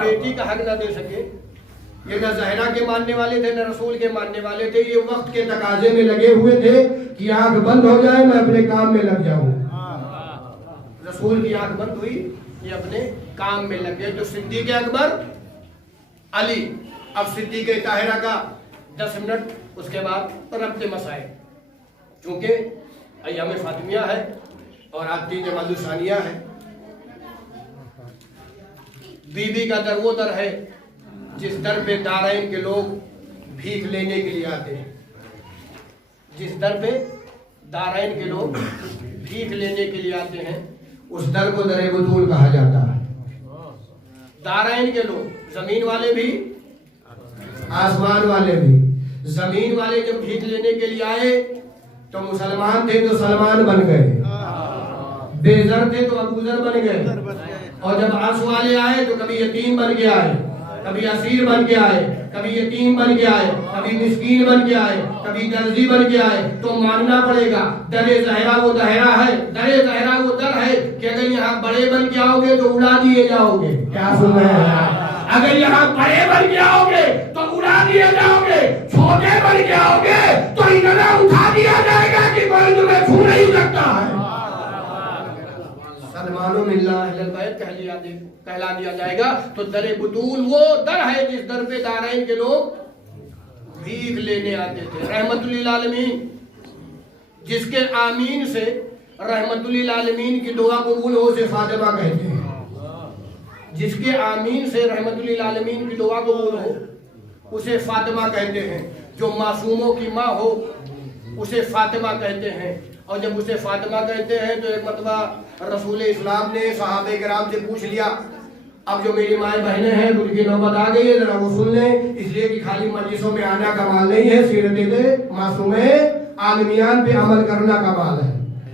बेटी का हक ना दे सके। ये न जहरा के मानने वाले थे, न रसूल के मानने वाले थे। ये वक्त के तकाजे में लगे हुए थे कि आंख बंद हो जाए मैं अपने काम में लग जाऊं। रसूल की आंख बंद हुई, ये अपने काम में लग गए। तो सिद्दीक अकबर अली, अब सिद्दीक ताहिरा का 10 मिनट, उसके बाद रब्त मसाइल। चूंकि अय्याम फातिमिया है और आज 3 जमादुल सानिया है। बीबी का दर वो दर है जिस दर पे दारैन के लोग भीख लेने के लिए आते हैं। जिस दर पे दारैन के लोग भीख लेने के लिए आते हैं उस दर को दर बतूल कहा जाता है। दारैन के लोग, जमीन वाले भी आसमान वाले भी। जमीन वाले जब भीख लेने के लिए आए तो मुसलमान थे तो सलमान बन गए, बेजर थे तो अबूजर बन गए। और जब आंसू वाले आए तो कभी यतीम बन के आए, कभी असीर बन के आए, कभी यतीम बन के आए, कभी मिस्कीन बन के आए, कभी दर्जी बन के आए। तो मानना पड़ेगा दरे जहरा वो दहरा है, दरे जहरा वो दर है कि अगर यहाँ बड़े बन के आओगे तो उड़ा दिए जाओगे। क्या सुन रहे हैं? अगर यहाँ बड़े बन के आओगे तो उड़ा दिए जाओगे, छोटे बन के आओगे तो इन्हें उठा दिया जाएगा कि कोई तुम्हें छू नहीं सकता है। सलमानों में कहला दिया जाएगा। तो दर बुतूल वो दर है जिस दर पे दारैन के लोग भीख लेने आते थे। रहमतुल्लिल आलमीन, जिसके आमीन से रहमतुल्लिल आलमीन की दुआ कबूल हो उसे फातिमा कहते हैं। जिसके आमीन से रहमतुल्लिल आलमीन की दुआ कबूल हो उसे फातिमा कहते हैं। जो मासूमों की माँ हो उसे फातिमा कहते हैं। और जब उसे फातिमा कहते हैं तो एक मरतबा रसूल इस्लाम ने सहाबे किराम से पूछ लिया, अब जो मेरी माएँ बहनें हैं उनकी नौबत आ गई है, जरा वो सुन लें, इसलिए कि खाली मजलिसों में आना कमाल नहीं है, सीरत मासूमे आलमियान पे अमल करना कमाल है।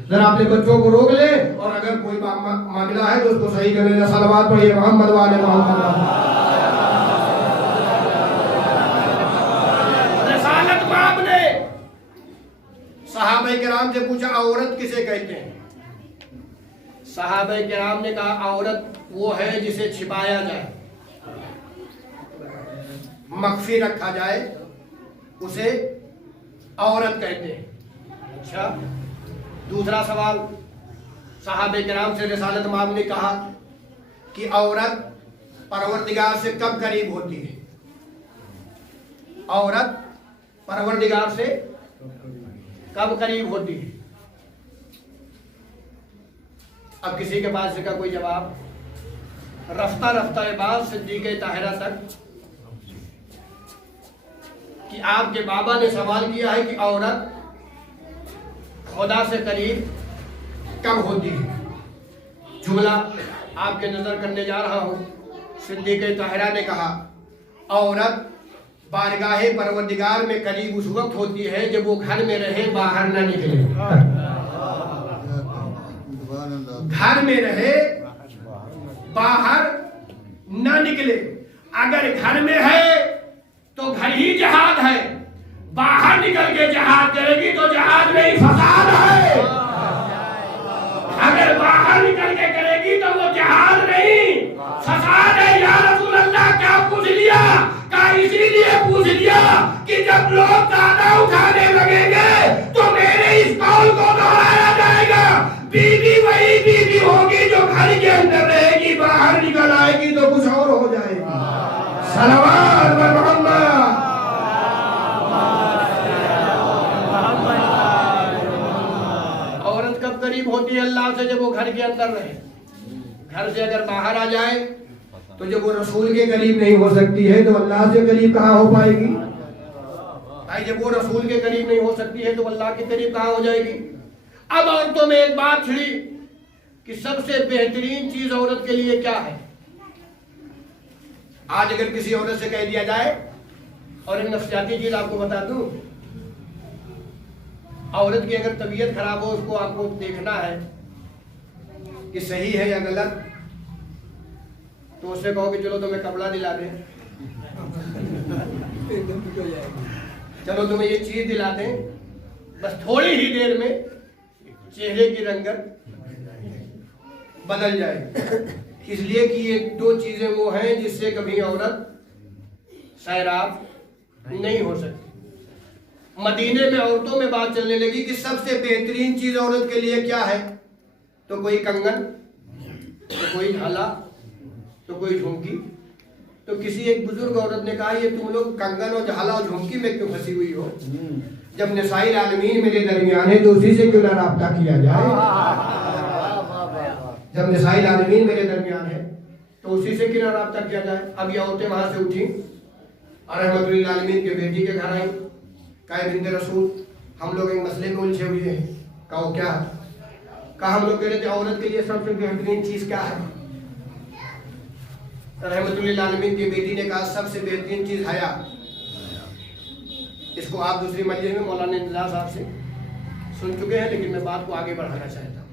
जरा अपने बच्चों को रोक ले और अगर कोई मामला है तो उसको सही करने का सलवात पढ़िए मोहम्मद वाले मोहम्मद। रसालत बाब ने सहाबा किराम से पूछा औरत किसे कहते हैं? सहाबा किराम ने कहा औरत वो है जिसे छिपाया जाए, मख्फी रखा जाए, उसे औरत कहते हैं। अच्छा, दूसरा सवाल सहाबे किराम से रसालत माम ने कहा कि औरत परवरदिगार से कब करीब होती है? औरत परवरदिगार से कब करीब होती है? अब किसी के पास इसका कोई जवाब? रफ्ता रफ्ता बात सिद्दीक़े ताहिरा तक कि आपके बाबा ने सवाल किया है कि औरत खुदा से करीब कब होती है। जुमला आपके नजर करने जा रहा हूं। सिद्दीक़े ताहिरा ने कहा औरत बारगाहे परवरदिगार में करीब उस वक्त होती है जब वो घर में रहे, बाहर न निकले। घर में रहे, बाहर न निकले। अगर घर में है तो घर ही जहाद है, बाहर निकल के जहाद करेगी तो जहाद नहीं फसाद है। अगर बाहर निकल के करेगी तो वो जहाद नहीं फसाद है। या रसूल अल्लाह क्या पूछ लिया? का इसीलिए पूछ लिया कि जब लोग ज्यादा उठाने लगेंगे तो मेरे इस कौल को दोहराया जाएगा। बीवी वही बीवी होगी जो घर के अंदर रहेगी, बाहर निकल आएगी तो कुछ और हो जाएगी। सलवात मोहम्मद। औरत कब करीब होती है अल्लाह से? जब वो घर के अंदर रहे। घर से अगर बाहर आ जाए तो जब वो रसूल के करीब नहीं हो सकती है तो अल्लाह से करीब कहाँ हो पाएगी? भाई जब वो रसूल के करीब नहीं हो सकती है तो अल्लाह के करीब कहाँ हो जाएगी? अब औरतों में एक बात छिड़ी कि सबसे बेहतरीन चीज औरत के लिए क्या है? आज अगर किसी औरत से कह दिया जाए, और एक नफ्सियाती चीज आपको बता दूं, औरत की अगर तबीयत खराब हो उसको आपको देखना है कि सही है या गलत, तो उससे कहो कि चलो तुम्हें कपड़ा दिला दें, चलो तुम्हें ये चीज दिला दें, बस थोड़ी ही देर में चेहरे की रंगत बदल जाए। इसलिए कि ये दो चीजें वो हैं जिससे कभी औरत सैराब नहीं हो सकती। मदीने में औरतों में बात चलने लगी कि सबसे बेहतरीन चीज औरत के लिए क्या है? तो कोई कंगन, तो कोई झाला, तो कोई झुमकी। तो किसी एक बुजुर्ग औरत ने कहा ये तुम लोग कंगन और झाला और झुमकी में क्यों फंसी हुई हो? जब निसाइल आलमीन मेरे दरमियान है तो उसी से क्यों ना राब्ता किया जाए? जब निसाइल आलमीन मेरे दरमियान है तो उसी से क्यों ना राब्ता किया जाए? अब ये औरतें वहां से उठी और रहमतुल्लिल आलमीन के बेटी के घर आई। कहा बिन्ते रसूल हम लोग एक मसले में उलझे हुए हैं। कहो क्या? कहा हम लोग कह रहे थे औरत के लिए सबसे बेहतरीन चीज क्या है? रहमतुल्लिल आलमीन की बेटी ने कहा सबसे बेहतरीन चीज हया। इसको आप दूसरी मजलिस में मौलाना इंतजार साहब से सुन चुके हैं, लेकिन मैं बात को आगे बढ़ाना चाहता हूँ।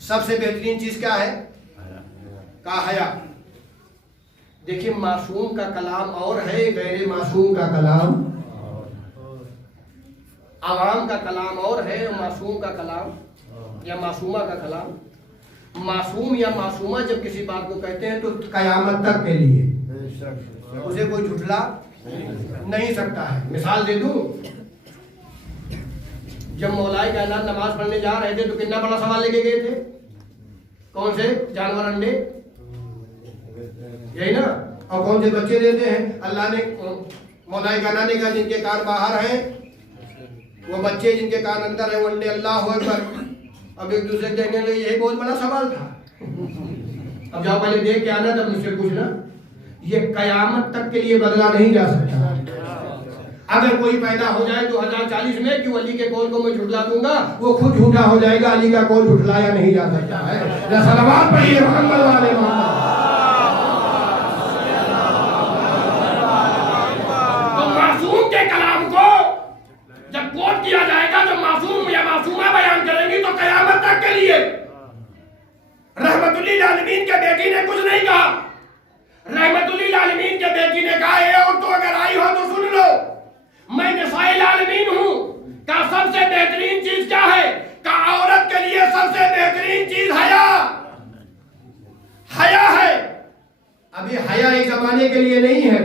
सबसे बेहतरीन चीज क्या है? कहा हया। देखिए मासूम का कलाम और है, गैर मासूम का कलाम, आवाम का कलाम और है, मासूम का कलाम या मासूमा का कलाम। मासूम या मासूमा जब किसी बात को कहते हैं तो कयामत तक के लिए उसे कोई झुठला नहीं सकता है। मिसाल दे दूं, जब मौलाई कायनात नमाज पढ़ने जा रहे थे तो कितना बड़ा सवाल लेके गए थे? कौन से जानवर अंडे, यही ना, और कौन से बच्चे देते हैं? अल्लाह ने मौलाई गाना ने कहा जिनके कान बाहर हैं वो बच्चे, जिनके कान अंदर है वो अंडे। अल्लाह अकबर। अब एक दूसरे के कहने लगे यही बहुत बड़ा सवाल था। अब जाओ पहले देख के आना तब मुझसे पूछना। ये कयामत तक के लिए बदला नहीं जा सकता। अगर कोई पैदा हो जाए 2040 में कि अली के कौल को मैं झुठला दूंगा, वो खुद झूठा हो जाएगा, अली का कौल झुठलाया नहीं जा सकता है। सलावत पढ़िए मोहम्मद वाले मोहम्मद। तो मासूम के कलाम को जब कोट किया जाएगा, जब मासूम या मासूमा बयान करेंगी तो कयामत तक के लिए। रहमतुल्लिल आलमीन के बेटी ने कुछ नहीं कहा। रहमतुल्लिल आलमीन के बेटी ने कहा है, और तो अगर आई हो तो सुन लो, मैं निसाइल आलमीन हूं। का सबसे बेहतरीन चीज क्या है? का औरत के लिए सबसे बेहतरीन चीज हया, हया है। अभी हया एक जमाने के लिए नहीं है,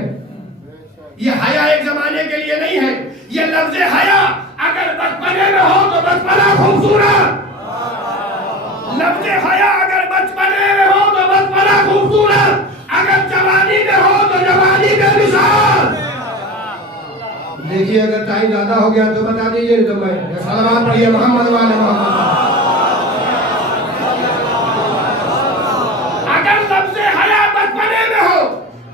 ये हया एक जमाने के लिए नहीं है। ये लफ्ज हया अगर बचपने में हो तो बचपना खूबसूरत। लफ्ज हया अगर बचपने में हो तो बचपना खूबसूरत, अगर जवानी में हो तो जवानी बेमिसाल। देखिए अगर टाइम ज्यादा हो गया तो बता दीजिए, तो मैं सलावत पढ़िए मोहम्मद वाले मोहम्मद। अगर लफ्ज हया बचपने में हो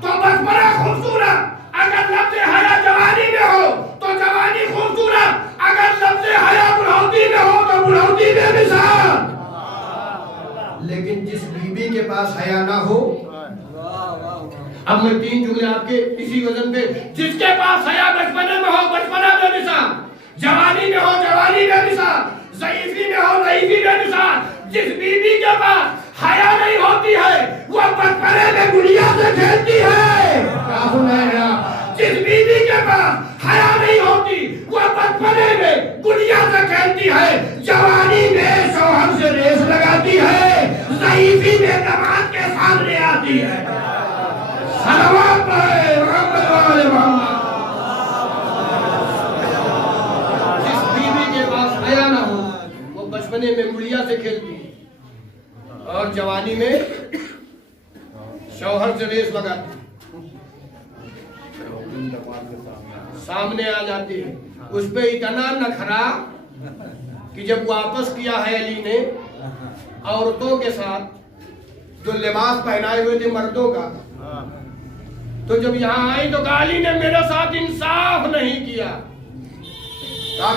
तो बचपना खूबसूरत, अगर लफ्ज हया जवानी में हो तो जवानी खूबसूरत, अगर लफ्ज हया बुढ़ौती में हो तो बुढ़ौती बेमिसाल। लेकिन जिस बीबी के पास हया ना हो, अब मैं 3 जुमले आपके इसी वजन पे, जिसके पास हया बचपने में हो बचपना बेमिसाल, जवानी में हो जवानी बेमिसाल, ज़ईफ़ी में हो ज़ईफ़ी बेमिसाल। जिस बीबी के पास हया नहीं होती है वो बचपने में गुड़िया से खेलती है। जिस बीबी के पास हया नहीं होती वो बचपने में गुड़िया से खेलती है, जवानी में शौहर से रेस लगाती है, ज़ईफ़ी में नमाज के सामने आती है। सलावत पढ़े मोहम्मद वाले मोहम्मद। जिस बीबी के पास हया ना हो वो बचपने में गुड़िया से खेलती है और जवानी में शौहर से रेस लगाती है, सामने आ जाती है। उस पे इतना नखरा कि जब वापस किया है अली ने औरतों के साथ जो लिबास पहनाए हुए थे मर्दों का, तो जब यहाँ आई तो अली ने मेरे साथ इंसाफ नहीं किया।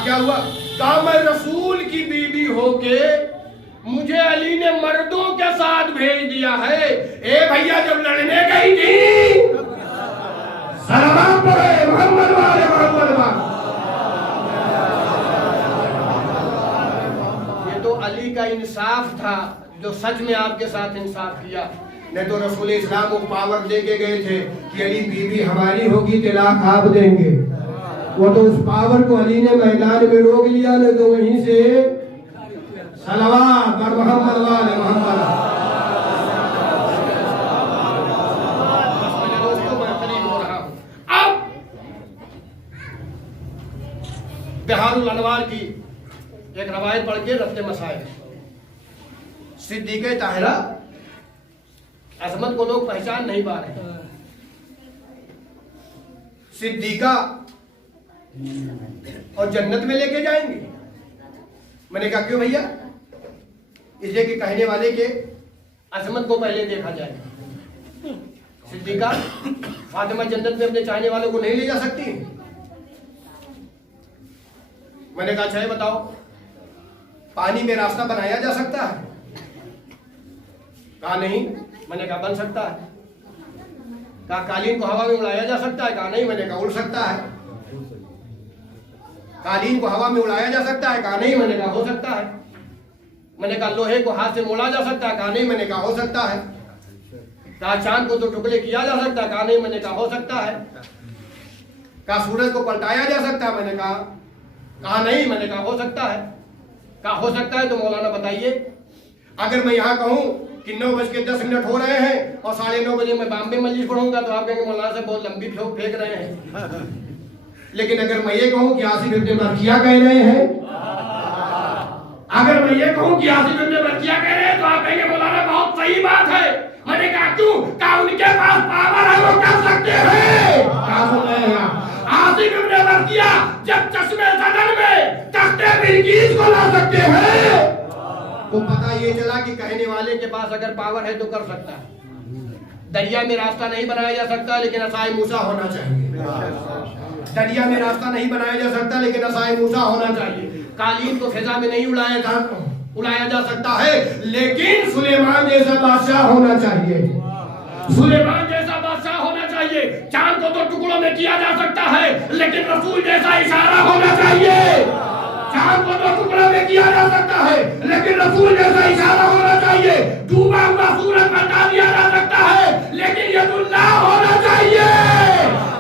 क्या हुआ? कहा मैं रसूल की बीबी होके मुझे अली ने मर्दों के साथ भेज दिया है। ए भैया जब लड़ने गई थी, सलावत पढ़े मोहम्मद वाले मोहम्मद। ये तो अली का इंसाफ था जो सच में आपके साथ इंसाफ किया। नहीं तो रसूल इस्लाम को पावर दे के गए थे कि अली बीबी हमारी होगी तिलाक आप देंगे। वो तो उस पावर को अली ने मैदान में रोक लिया, नहीं तो वहीं से सलावत पर मोहम्मद वाले मोहम्मद। दोस्तों मैं करीब हो रहा हूं। अब बिहारुल अनवार की एक रवायत पढ़ के रफ्ते मसाइल। सिद्दीक़े ताहिरा अजमत को लोग पहचान नहीं पा रहे। सिद्दीका और जन्नत में लेके जाएंगे। मैंने कहा क्यों भैया? इसलिए कि कहने वाले के अजमत को पहले देखा जाए। सिद्दीका फातिमा जन्नत में अपने चाहने वालों को नहीं ले जा सकती। मैंने कहा अच्छा बताओ, पानी में रास्ता बनाया जा सकता है? कहा नहीं। मैंने कहा बन सकता है। कहा कालीन को हवा में उड़ाया जा सकता है? कहा नहीं। मैंने कहा उड़ सकता है। कालीन को हवा में उड़ाया जा सकता है? कहा नहीं। मैंने कहा हो सकता है। मैंने कहा लोहे को हाथ से मोड़ा जा सकता है? कहा नहीं। मैंने कहा हो सकता है। कहा चांद को तो टुकड़े किया जा सकता है? कहा नहीं। मैंने कहा हो सकता है। कहा सूरज को पलटाया जा सकता है? मैंने कहा नहीं। मैंने कहा हो सकता है। कहा हो सकता है तो मौलाना बताइए, अगर मैं यहाँ कहूँ कि 9:10 हो रहे हैं और 9:30 बजे मैं बॉम्बे मस्जिद पढ़ूंगा तो आप कहेंगे मौलाना से बहुत लंबी फेंक रहे हैं। लेकिन अगर मैं ये कहूँ कि आसिफ इब्न बरकिया कह रहे हैं, अगर मैं ये कहूँ कि आसिफ इब्न बरकिया कह रहे हैं तो आप कहेंगे मौलाना बहुत सही बात है। मैंने कहा क्यों? कहा उनके पास पावर है, वो कर सकते हैं। क्या सुन रहे हैं आप? आसिफ इब्न बर्किया जब चश्मे सदन में तख्ते बिल्कीस को ला सकते हैं, तो पता ये चला कि कहने वाले के पास अगर पावर है तो कर सकता है। दरिया में रास्ता नहीं बनाया जा सकता, लेकिन असाए मूसा होना चाहिए। दरिया में रास्ता नहीं बनाया जा सकता, लेकिन असाए मूसा होना चाहिए। कालीन को फिजा में नहीं उड़ाया जा सकता है, लेकिन सुलेमान जैसा बादशाह होना चाहिए। सुलेमान जैसा बादशाह होना चाहिए। चांद को तो टुकड़ों में किया जा सकता है, लेकिन रसूल जैसा इशारा होना चाहिए। चांद को तो टुकड़ों में किया जा सकता है, लेकिन रसूल जैसा इशारा होना चाहिए। डूबा हुआ सूरज पलटा दिया जा सकता है, लेकिन यदुल्लाह होना चाहिए।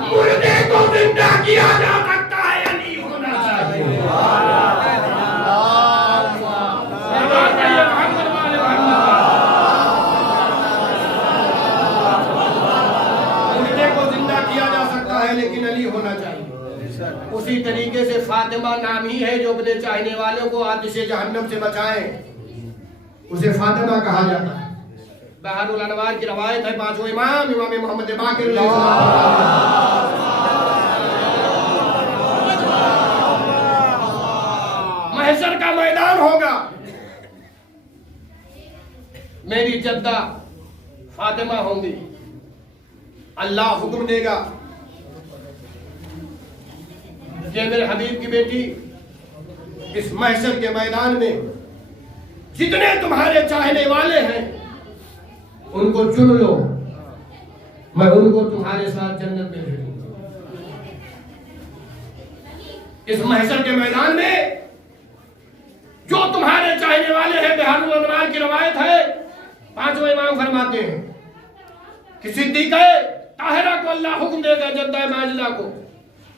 मुर्दे को जिंदा किया जा सकता है, अली होना चाहिए। लेकिन अली होना चाहिए। उसी तरीके से फातिमा नाम ही है जो अपने चाहने वालों को आतिशे जहन्नम से बचाए, उसे फातिमा कहा जाता है। बहरुल अनवार की रवायत है, पांचों इमाम मोहम्मद बाकिर महशर का मैदान होगा, मेरी जद्दा फातिमा होंगी। अल्लाह हुक्म देगा कि मेरे हबीब की बेटी, इस महशर के मैदान में जितने तुम्हारे चाहने वाले हैं उनको चुन लो, मैं उनको तुम्हारे साथ जन्नत में भेजूंगा। इस महशर के मैदान में जो तुम्हारे चाहने वाले हैं, बहरुल अनवार की रवायत है, पांचों इमाम फरमाते हैं कि सिद्दीक़े ताहिरा को अल्लाह हुक्म देगा, जद्दा माजिदा को,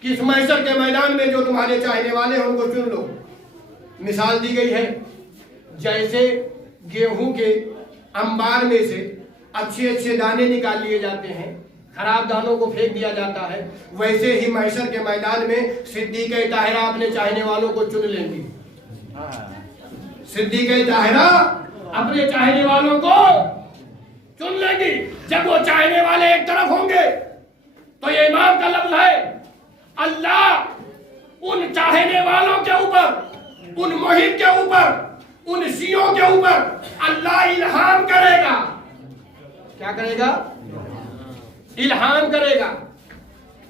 कि इस महशर के मैदान में जो तुम्हारे चाहने वाले हैं उनको चुन लो। मिसाल दी गई है, जैसे गेहूं के अंबार में से अच्छे अच्छे दाने निकाल लिए जाते हैं, खराब दानों को फेंक दिया जाता है, वैसे ही महशर के मैदान में सिद्दीक़े ताहिरा अपने चाहने वालों को चुन लेंगी। सिद्दीक़े ताहिरा अपने चाहने वालों को चुन लेंगी। जब वो चाहने वाले एक तरफ होंगे तो ये इमाम का लफ्ज है, अल्लाह उन चाहने वालों के ऊपर, उन मुहिब के ऊपर, उन शियों के ऊपर अल्लाह इल्हाम करेगा। क्या करेगा? इल्हाम करेगा।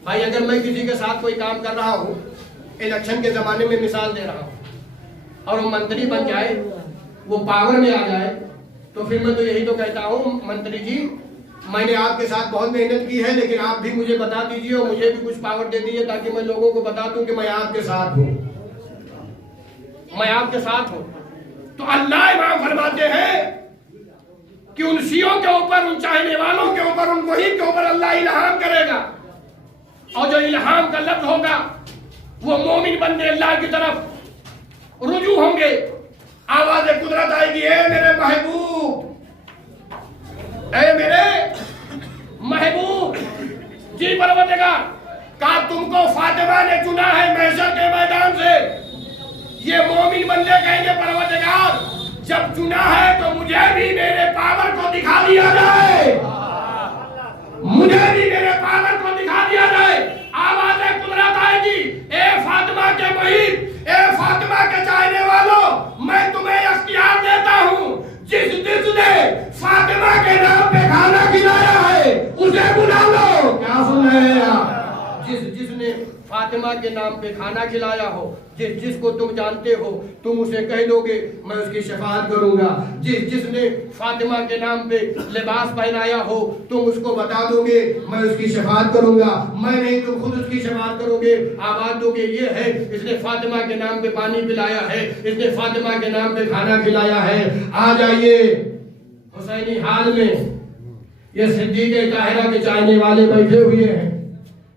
भाई अगर मैं किसी के साथ कोई काम कर रहा हूं, इलेक्शन के जमाने में मिसाल दे रहा हूं, और वो मंत्री बन जाए, वो पावर में आ जाए, तो फिर मैं तो यही तो कहता हूं, मंत्री जी मैंने आपके साथ बहुत मेहनत की है, लेकिन आप भी मुझे बता दीजिए और मुझे भी कुछ पावर दे दीजिए, ताकि मैं लोगों को बता दूं कि मैं आपके साथ हूं, मैं आपके साथ हूं। तो अल्लाह इमाम फरमाते हैं कि उन शियों के ऊपर, उन चाहने वालों के ऊपर, उन मुहिब के ऊपर अल्लाह इल्हाम करेगा। और जो इल्हाम का लफ्ज होगा, वो मोमिन बंदे अल्लाह की तरफ रुजू होंगे। आवाज कुदरत आएगी, ए मेरे महबूब, ऐ मेरे महबूब जी परवरदिगार, का तुमको फातिमा ने चुना है महशर के मैदान से। ये मोमिन बंदे कहेंगे, परवरदिगार जब चुना है तो मुझे भी मेरे पावर को दिखा दिया जाए, मुझे भी मेरे पावर को दिखा दिया जाए। आवाज कुदरत आएगी, ए फातिमा के मुहिब, ए फातिमा के चाहने वालों, मैं तुम्हें इख्तियार देता हूं, जिसने फातिमा के नाम पे खाना खिलाया है उसे बुला लो। क्या सुन रहे हैं आप? जिसने फातिमा के नाम पे खाना खिलाया हो, जिसको तुम जानते हो, तुम उसे कह दोगे मैं उसकी शफाअत करूंगा। जिसने फातिमा के नाम पे लिबास पहनाया हो, तुम उसको बता दोगे मैं उसकी शफाअत करूंगा। मैं नहीं, तुम खुद उसकी शफाअत करोगे, आवाज दोगे ये है इसने फातिमा के नाम पे पानी पिलाया है, इसने फातिमा के नाम पे खाना खिलाया है। आ जाइए हुसैनी हाल में, ये सिद्दीक़े ताहिरा के चाहने वाले बैठे हुए हैं,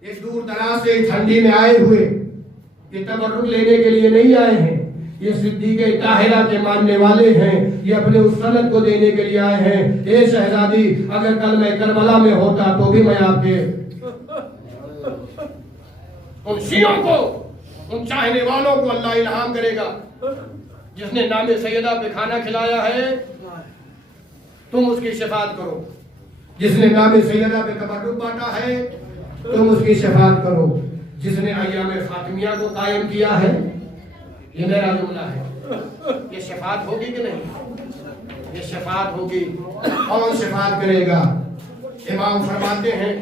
इस दूर दराज से ठंडी में आए हुए, ये तबर्रुक लेने के लिए नहीं आए हैं, ये सिद्दीक़े ताहिरा के मानने वाले हैं, ये अपने उस सनद को देने के लिए आए हैं। ए शहजादी, अगर कल मैं करबला में होता तो भी मैं आपके उन शियों को, उन चाहने वालों को अल्लाह इल्हाम करेगा। जिसने नामे सैयदा पे खाना खिलाया है, तुम उसकी शफात करो। जिसने नाम सैयदा पे तबर्रुक बांटा है तुम उसकी शफात करो। जिसने अय्याम फातिमिया को कायम किया है, ये मेरा जुमला है, ये शफात होगी कि नहीं? ये शफात होगी। कौन शफात करेगा? इमाम फरमाते हैं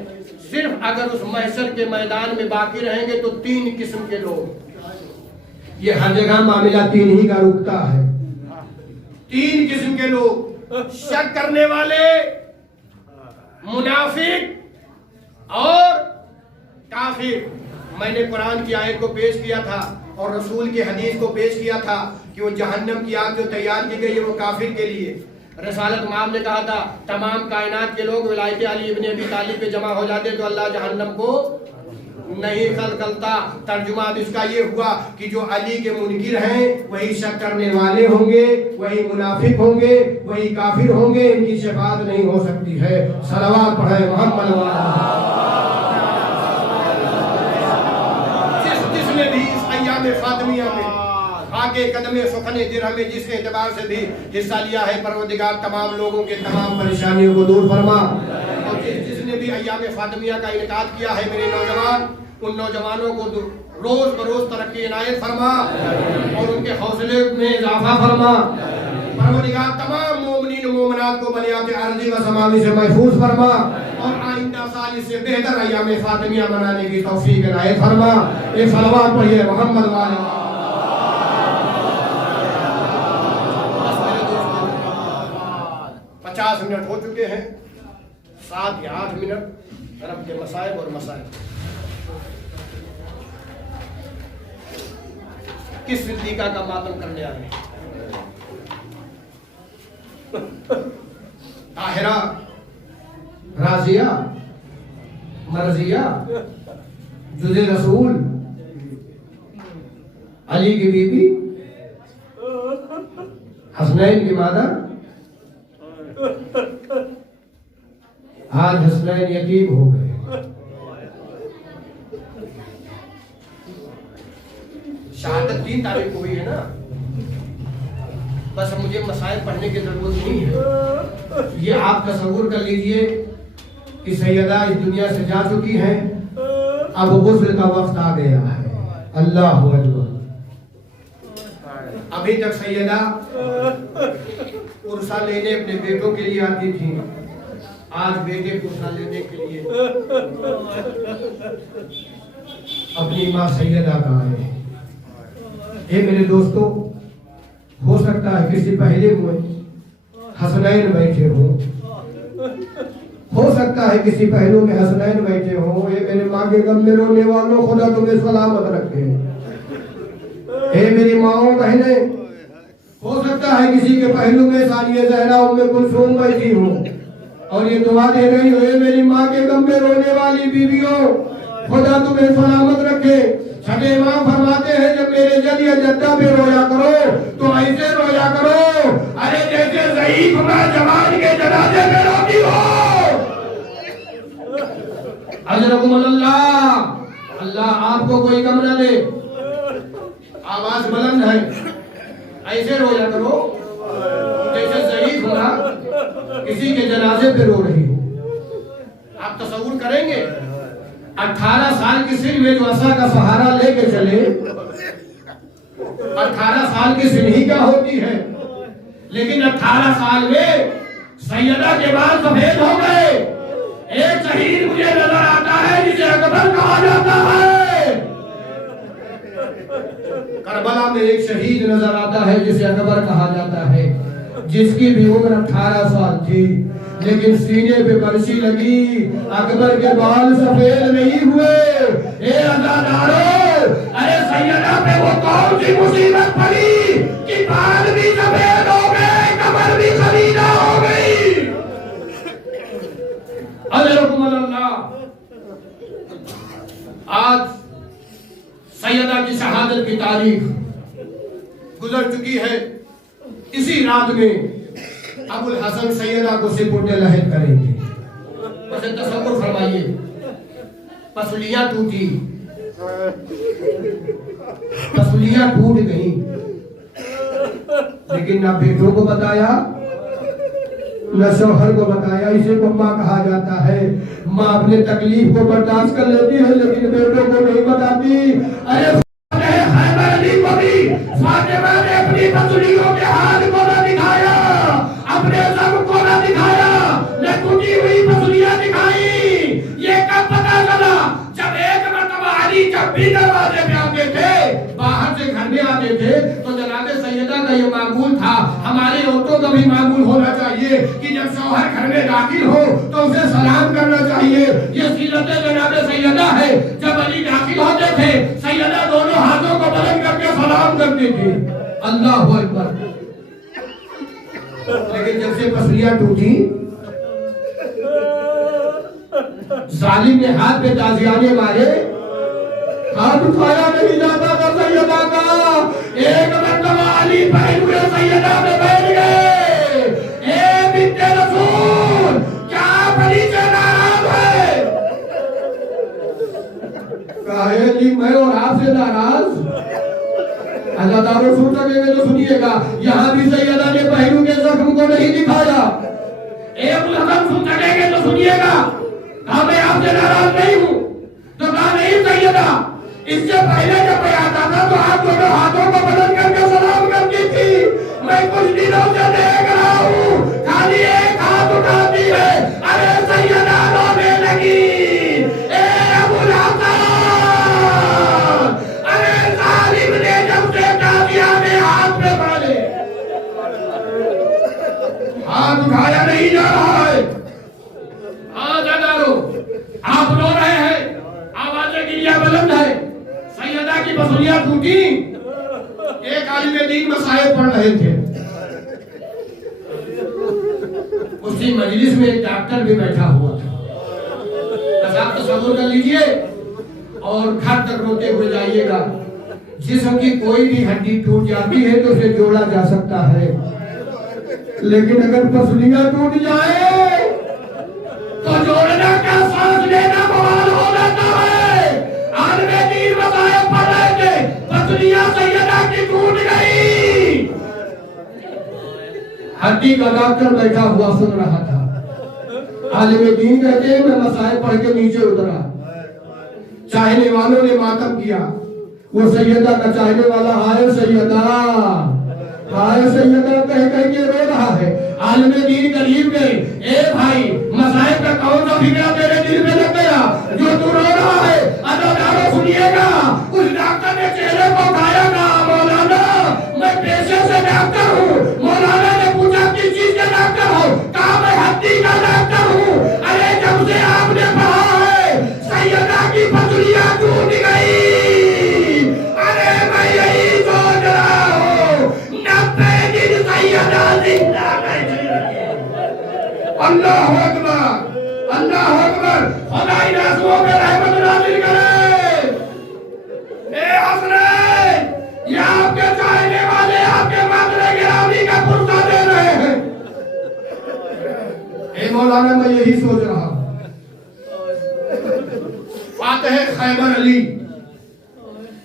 सिर्फ अगर उस महशर के मैदान में बाकी रहेंगे तो 3 किस्म के लोग, ये हर जगह मामला 3 ही का रुकता है। 3 किस्म के लोग, शक करने वाले, मुनाफिक और काफिर। मैंने कुरान की आयत को पेश किया था और रसूल की हदीस को पेश किया था कि वो जहन्नम की आग जो तैयार की गई है वो काफिर के लिए। रसालत माम ने कहा था तमाम कायनात के लोग विलायत अली इब्न अबी तालिब पे जमा हो जाते तो अल्लाह जहन्नम को नहीं खलकलता। तर्जुमा अब इसका ये हुआ कि जो अली के मुनकिर हैं वही शक करने वाले होंगे, वही मुनाफिक होंगे, वही काफिर होंगे, इनकी शफाअत नहीं हो सकती है। सलवात पढ़े मोहम्मद जिसने भी इस अय्याम फातिमिया में आगे कदमे सुखने दिरहम में जिस एतबार से भी हिस्सा लिया है, परवरदिगार तमाम लोगों के तमाम परेशानियों को दूर फरमा। और जिसने भी अय्याम फातिमिया का इनकाद किया है मेरे नौजवान, उन नौजवानों को रोज बरोज तरक्की इनायत फरमा और उनके हौसले में इजाफा फरमा। परवरदिगार तमाम मोमिनीन मोमिनात को बनियात अर्ज़ी व समावी से महफूज फरमा और आइंदा साल इससे बेहतर अय्याम फातिमिया मनाने की तौफीक इनायत फरमा। एक सलवात पढ़िए मोहम्मद वाले। 50 मिनट हो चुके हैं, 7 या 8 मिनट रब के मसाइब और मसाइब। किस सिद्दीका का मातम करने आ रहे हैं? ताहिरा, राजिया, मर्जिया, जुज़े रसूल, अली की बीबी, हसनैन की मादर। आज हसनैन यतीम हो गए। शहादत 3 तारीख को हुई है ना, बस मुझे मसाइल पढ़ने की जरूरत नहीं है। ये आप तसव्वुर कर लीजिए कि सैयदा इस दुनिया से जा चुकी हैं, अब गुस्ल का वक्त आ गया है। अल्लाह अकबर। अभी तक सैयदा पुरसा लेने अपने बेटों के लिए आती थी, आज बेटे पुरसा लेने के लिए अपनी माँ सैयदा का आए। ये मेरे दोस्तों, हो सकता है किसी पहले में हसनैन बैठे हो सकता है किसी पहलू में हसनैन बैठे हो। ये मेरे माँ के गम में रोने वालों, खुदा तुम्हें सलामत रखे। हे मेरी माओ बहने, हो सकता है किसी के पहलू में सानिया ज़हरा उम्मे कुलसूम बैठी हो और ये दुआ दे रही हो, मेरी माँ के गम में रोने वाली बीवियों, खुदा तुम्हें सलामत रखे। छठे इमाम फरमाते हैं जब मेरे जद या जद्दा पे रोया करो तो ऐसे रोया करो अरे जैसे ज़ईफ माँ जवान के जनाजे में रोती हो। अल्लाह अल्लाह आपको कोई गम न दे। आवाज बुलंद है, ऐसे रोया करो जैसे ज़ईफ माँ किसी के जनाजे पे रो रही हो। आप तसव्वुर करेंगे 18 साल की सिर में जो असा का सहारा लेके चले, 18 साल की सिर ही क्या होती है, लेकिन 18 साल में सैयदा के बाल सफेद हो गए। एक शहीद मुझे नजर आता है जिसे अकबर कहा जाता है। करबला में एक शहीद नजर आता है जिसे अकबर कहा जाता है, जिसकी भी उम्र 18 साल थी, लेकिन सीने पे बरसी लगी। अकबर के बाल सफेद नहीं हुए। ए अज़ादारों, अरे सैयदा पे वो कौन सी मुसीबत पड़ी कि बाल भी सफेद हो गए, कमर भी खलीदा हो गई। आज सैयदा की शहादत की तारीख गुजर चुकी है। इसी रात में अबुल हसन सैयदा को सिपुर्दे लहद करेंगे। बस तसव्वुर फरमाइए, पसलियां टूटी, पसलियां टूट गई, लेकिन ना बेटों को बताया न शौहर को बताया। इसे को माँ कहा जाता है। माँ अपने तकलीफ को बर्दाश्त कर लेती है लेकिन बेटों को नहीं बताती। अरे खैबर अली को भी फातिमा ने अपनी पसलियों के हाथ को न दिखाया, अपने सब को न दिखाया, न टूटी हुई पसलियां दिखाई। ये कब पता चला? जब एक मर्तबा अली जब भी दरवाजे पे आते थे, बाहर से घर में आते थे, तो जनाबे सैयदा का ये मामूल था, हमारे औरतों का भी मामूल होना चाहिए कि जब शौहर घर में दाखिल हो तो उसे सलाम करना चाहिए। ये सीरत जनाबे सैयदा है। जब अली दाखिल होते थे, सैयदा दोनों हाथों को बुलंद करके सलाम करती थी। अल्लाहु अकबर। लेकिन जब से पसलियां टूटी, जालिम ने हाथ पे ताजियाने मारे, हाथ उठाया नहीं जाता था सैयदा का। एक मर्तबा अली पहन हुए सैयदा में बैठ गए। ए बिन्ते रसूल, क्या अली से नाराज है? कहे जी मैं और आपसे नाराज? अजादारों सुन सकेंगे तो सुनिएगा। यहाँ भी सैयदा ने पहलू के जख्म को नहीं दिखाया। एक लफ्ज़ सुन सकेंगे तो सुनिएगा। कहा मैं आपसे नाराज नहीं हूँ। तो कहा नहीं सैयदा, इससे पहले जब मैं आता था तो आप दोनों हाथों को बुलंद करके सलाम करती थी। मैं कुछ दिनों से देख रहा हूँ खाली एक हाथ उठाती है। अरे सैयदा रोने लगी। ए अबुल हसन, अरे जालिम ने जब से ताजियाने हाथ में मारे, हाथ उठाया नहीं जा रहा है। आप रो रहे हैं, आवाजें गिरिया बुलंद है, सैयदा की बसुलियां टूटी। एक आलिम दीन मसाइल पढ़ रहे थे, उसी मजलिस में एक डॉक्टर भी बैठा हुआ था। बस आप तसव्वुर कर लीजिए और घर तक रोते हुए जाइएगा। जिस्म की कोई भी हड्डी टूट जाती है तो उसे जोड़ा जा सकता है, लेकिन अगर पसलियां टूट जाए तो जोड़ना का सांस लेना बवाल हो जाता है। आलमे दीन मसाइल पढ़ रहे थे, पसलियां सैयदा की टूट गई। हड्डी का डॉक्टर बैठा हुआ सुन रहा था। आलिम दीन कहते हैं मैं मसाइल पढ़ के नीचे उतरा। चाहने वालों ने मातम किया। वो सैयदा का चाहने वाला हाय सैयदा, हाय सैयदा कह कह के रो रहा है। आलिम दीन करीब गए। ए भाई, मसाइल का कौन सा फिक्र तेरे दिल में लग गया जो तू रो रहा है? अदादारों सुनिएगा। उस डॉक्टर ने चेहरे को उठाया, कहा मौलाना मैं पेशे से डॉक्टर हूँ। मौलाना ने पूछा किस चीज का डॉक्टर हो? कहा मैं हड्डी का डॉक्टर हूँ। अरे जब से आपने पढ़ा है सैयदा की पसलियां टूट गई। अरे मैं यही सोच रहा हूँ 90 दिन सैयदा जिंदा बैठी। अल्लाह अकबर, अल्लाह अकबर। खुदा इन आंसुओं पे रहमत नाज़िल करे। ए हसनैन, ये आपके चाहने वाले आपके मातरे गिरामी का पुरसा दे रहे हैं। ए मौलाना मैं यही सोच रहा हूँ। फातिह खैबर अली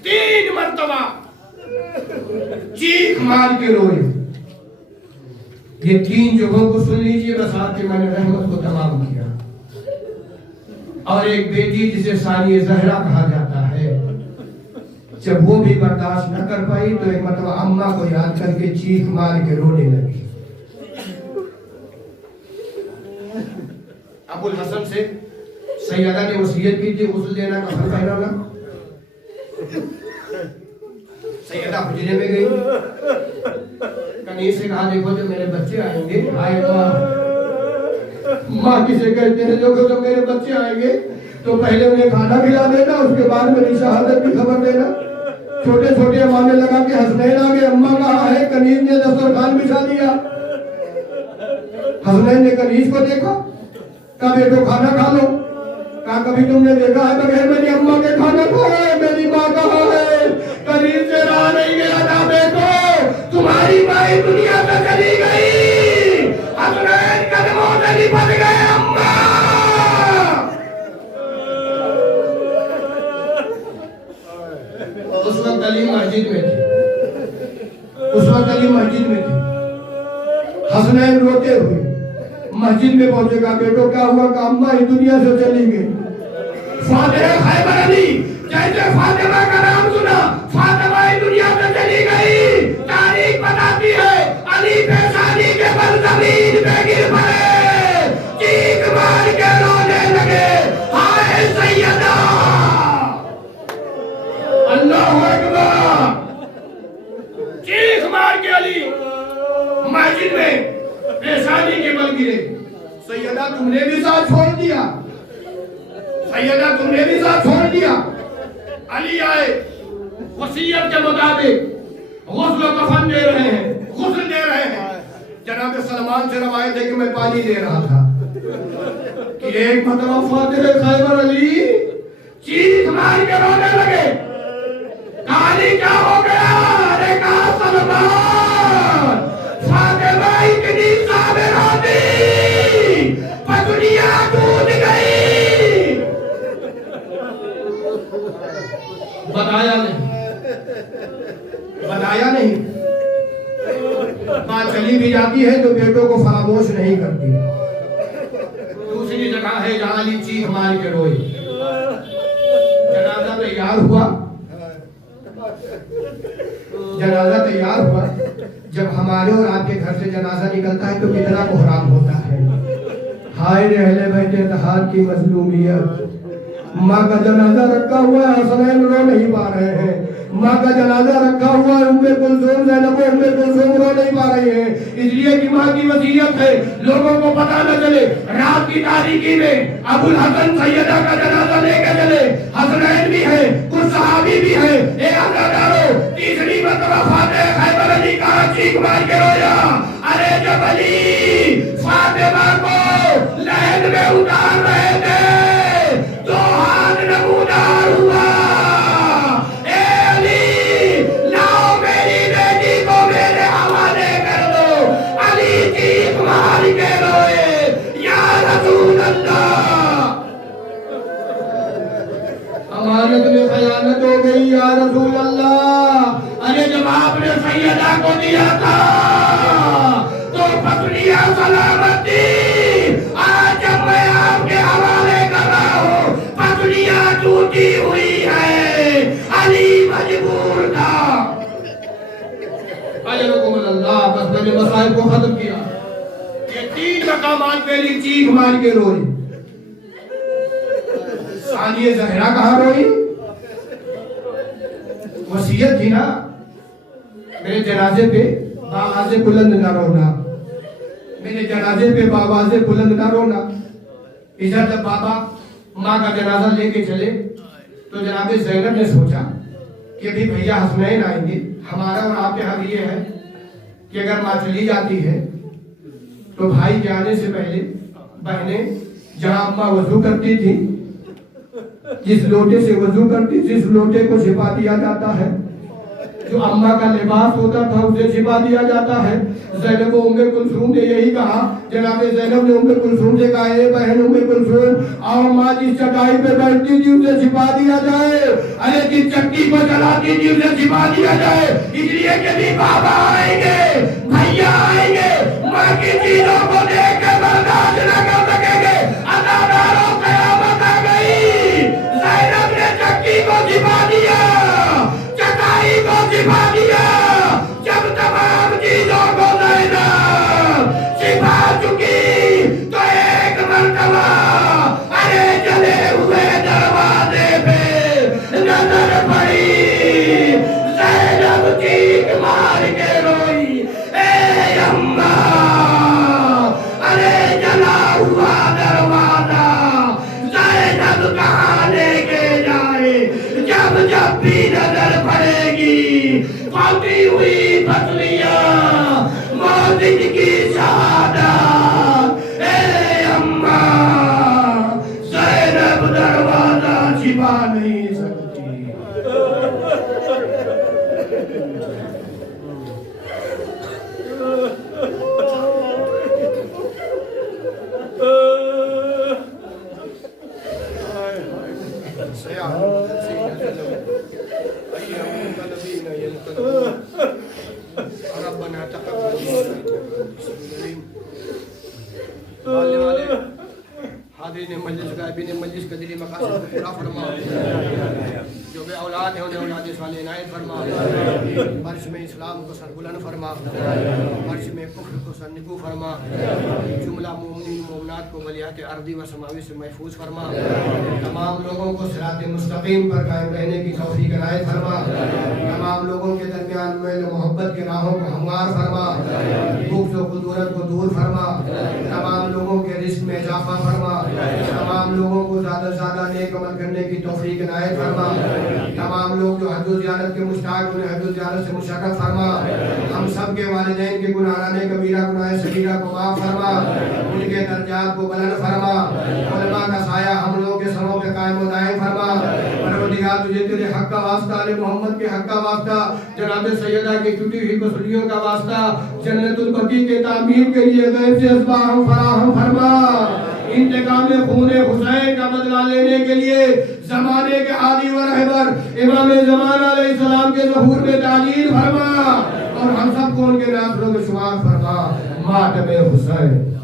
3 मर्तबा चीख मार के रोए। ये 3 जगहों को सुन लीजिए, बस आपके मैंने रहमत को तमाम किया। और एक बेटी जिसे सानिया ज़हरा कहा जाता है, जब वो भी बर्दाश्त न कर पाई तो एक मतलब अम्मा को याद करके चीख मार के रोने लगी। अबुल हसन से सैयदा ने वसीयत की थी गुस्ल देना, कफन पहनाना। सैयदा हुजरे में गई, कनीज से कहा देखो जब मेरे बच्चे आएंगे, आएगा माँ किसे कहते हैं, जो जब मेरे बच्चे आएंगे तो पहले उन्हें खाना खिला देना, उसके बाद मेरी शहादत की खबर देना। छोटे छोटे मामले लगा के हसनैन आ गए। अम्मा कहा है, कनीज ने दस्तरखान बिछा दिया। हसनैन ने कनीज को देखा, कहा बेटो खाना खा लो। कहा कभी तुमने देखा है बगैर मेरी अम्मा के खाना खाया है? मेरी माँ कहा है कनीज से रहा नहीं गया था बेटो, तुम्हारी माँ दुनिया में चली गई। हसनैन कदमों से लिपट गए। अम्मा उस वक्त अली मस्जिद में थे, उस वक्त अली मस्जिद में थे। हसनैन रोते हुए मस्जिद में पहुंचेगा, बेटो क्या हुआ? का अम्मा ही दुनिया से चली गई। फातिमा खैबर अली जैसे फातिमा का नाम सुना, फातिमा ही दुनिया से चली गई। तारीख बताती है अली पेशानी के बल जमीन पे गिर पड़े, चीख मार के रोने लगे, हाय सैयदा। अल्लाहु अकबर। चीख मार के अली मस्जिद में पेशानी के बल गिरे। सैयदा तुमने भी साथ छोड़ दिया, सैयदा तुमने भी साथ छोड़ दिया। अली आए, वसीयत के मुताबिक गुस्ल कफन दे रहे हैं, गुस्ल दे रहे हैं। जनाब सलमान से रवायत है कि मैं पानी दे रहा था कि एक मतलब फातिमा खैबर अली चीख मार के रोने लगे। काली क्या हो गया? अरे कहा सलमान, फातिमा इतनी साबिर होती, पगड़ियां टूट गई। बताया नहीं, बताया नहीं। माँ चली भी जाती है तो बेटों को फरामोश नहीं करती। दूसरी जगह है जहां अली चीख मार के रोए। जनाजा तैयार हुआ, जनाजा तैयार हुआ। जब हमारे और आपके घर से जनाजा निकलता है तो कितना कोहराम होता है। हाय रे अहले बैत इत्तेहाद की मजलूमियत। माँ का जनाजा रखा हुआ है, हसनैन रो नहीं पा रहे हैं। माँ का जनाजा रखा हुआ है, उम्मे कुलसूम ज़ैनब उम्मे कुलसूम रो नहीं पा रही हैं। इसलिए कि माँ की वसीयत है, लोगों को पता न चले। रात की तारीकी में अबुल हसन सैयदा का जनाजा लेके चले। हसनैन भी है, कुछ सहाबी भी है। ए अज़ादारो, तीसरी मर्तबा फातिमा खैबर अली का चीख मार के रोया। अरे जब अली फातिमा को लहद में उतार रहे थे तो हाथ नमूदार हुआ। ए अली, लाओ मेरी बेटी को मेरे हवाले कर दो। अली चीख मार के रोए, या रसूल अल्लाह, अमानत में खयानत हो गई या रसूल अल्लाह। अरे जब आपने सैयदा को दिया था तो पकड़िया सलामती, आज जब मैं आपके हवाले कर रहा हूँ पकड़िया टूटी हुई है। अली मजबूर था। अल्लाह बस मैंने मसाइल को खत्म किया। ये तीन मकामात पे अली चीख मार के रोई। सानिया ज़हरा कहाँ रोई? वसीयत थी ना, मेरे जनाजे पे बावाज़े बुलंद ना रोना, मेरे जनाजे पे बावाज़े बुलंद ना रोना। इधर जब बाबा माँ का जनाजा लेके चले तो जनाब ज़ैनब ने सोचा कि अभी भैया हसनैन आएंगे। हमारा और आपके यहाँ ये है कि अगर माँ चली जाती है तो भाई के आने से पहले बहनें जहाँ अम्मा वजू करती थी, जिस लोटे से वजू करती, जिस लोटे को छिपा दिया जाता है, जो अम्मा का लिबास होता था उसे छिपा दिया जाता है। ज़ैनब उम्मे कुलसूम ने यही कहा, जनाब ज़ैनब ने उम्मे कुलसूम से कहा, ए बहन उम्मे कुलसूम, और माँ जिस चटाई पे बैठती थी उसे छिपा दिया जाए। अरे जिस चक्की को चलाती थी उसे छिपा दिया जाए। इसलिए कि भी बाबा आएंगे, भैया आएंगे, माँ की चीजों को देख कर बर्दाश्त न कर सकेंगे। अज़ादारों, क़यामत आ गई। ज़ैनब ने चक्की को छिपा दिया, चटाई को छिपा दिया। जब तमाम चीजों को ज़ैनब छिपा चुकी तो एक मर्तबा अरे जले हुए दरवाजे पे नजर पड़ी। ज़ैनब चीख मार के रोई, ए अम्मा, अरे जला हुआ दरवाजा ज़ैनब कहाँ लेके जाए। जब जब भी नजर पड़ेगी फटी हुई पतलियां, मौत की शहादत। ए अम्मा, ज़ैनब दरवाजा छिपा नहीं सकती। हाजिरीन मजलिस गायबीन मजलिस के दिली मकासद को पूरा फरमा। जो बे औलाद है उन्हें औलाद साले इनायत फरमा। फर्श में इस्लाम को सरबुलंद फरमा, फर्श में कुफ्र को सरनिगू फरमा, जुमला मोमिनीन मोमिनात को बलियात अर्दी व समावी से महफूज फरमा। तमाम लोगों को सिरात मुस्तकीम पर कायम रहने की तौफीक इनायत फरमा। तमाम लोगों के दरमियान में मोहब्बत के राहों को हमवार फरमा, बुग़्ज़ व खुदूरत को दूर फरमा। तमाम लोगों के रिज़्क़ में इजाफा फरमा। तमाम लोगों को ज़्यादा से ज़्यादा नेक अमल करने की तौफीक इनायत फरमा। तमाम लोग जो हज व ज़ियारत के मुश्ताक उन्हें हज व ज़ियारत से मुशर्रफ फरमा। हम सब के वालिदैन के गुनाहाने कबीरा गुनाह सगीरा को माफ़ फरमा, उनके दर्जात को बुलंद फरमा। उलमा का साया हम लोगों के सरों पे कायम व दायम फरमा। परवरदिगार तुझे तेरे हक का वास्ता, अली मोहम्मद के हक का वास्ता, जनाब सैयदा की टूटी हुई कुसलियों का वास्ता, जन्नतुल बकी के तामीर के लिए गैब से असबाह फराहम फरमा। इंतकाम खून हुसैन का बदला लेने के लिए जमाने के हादी व रहबर इमाम ज़मान अलैहिस्सलाम के ज़हूर में तालील फरमा और हम सबको उनके नासरों में शुमार फरमा। मातम हुसैन।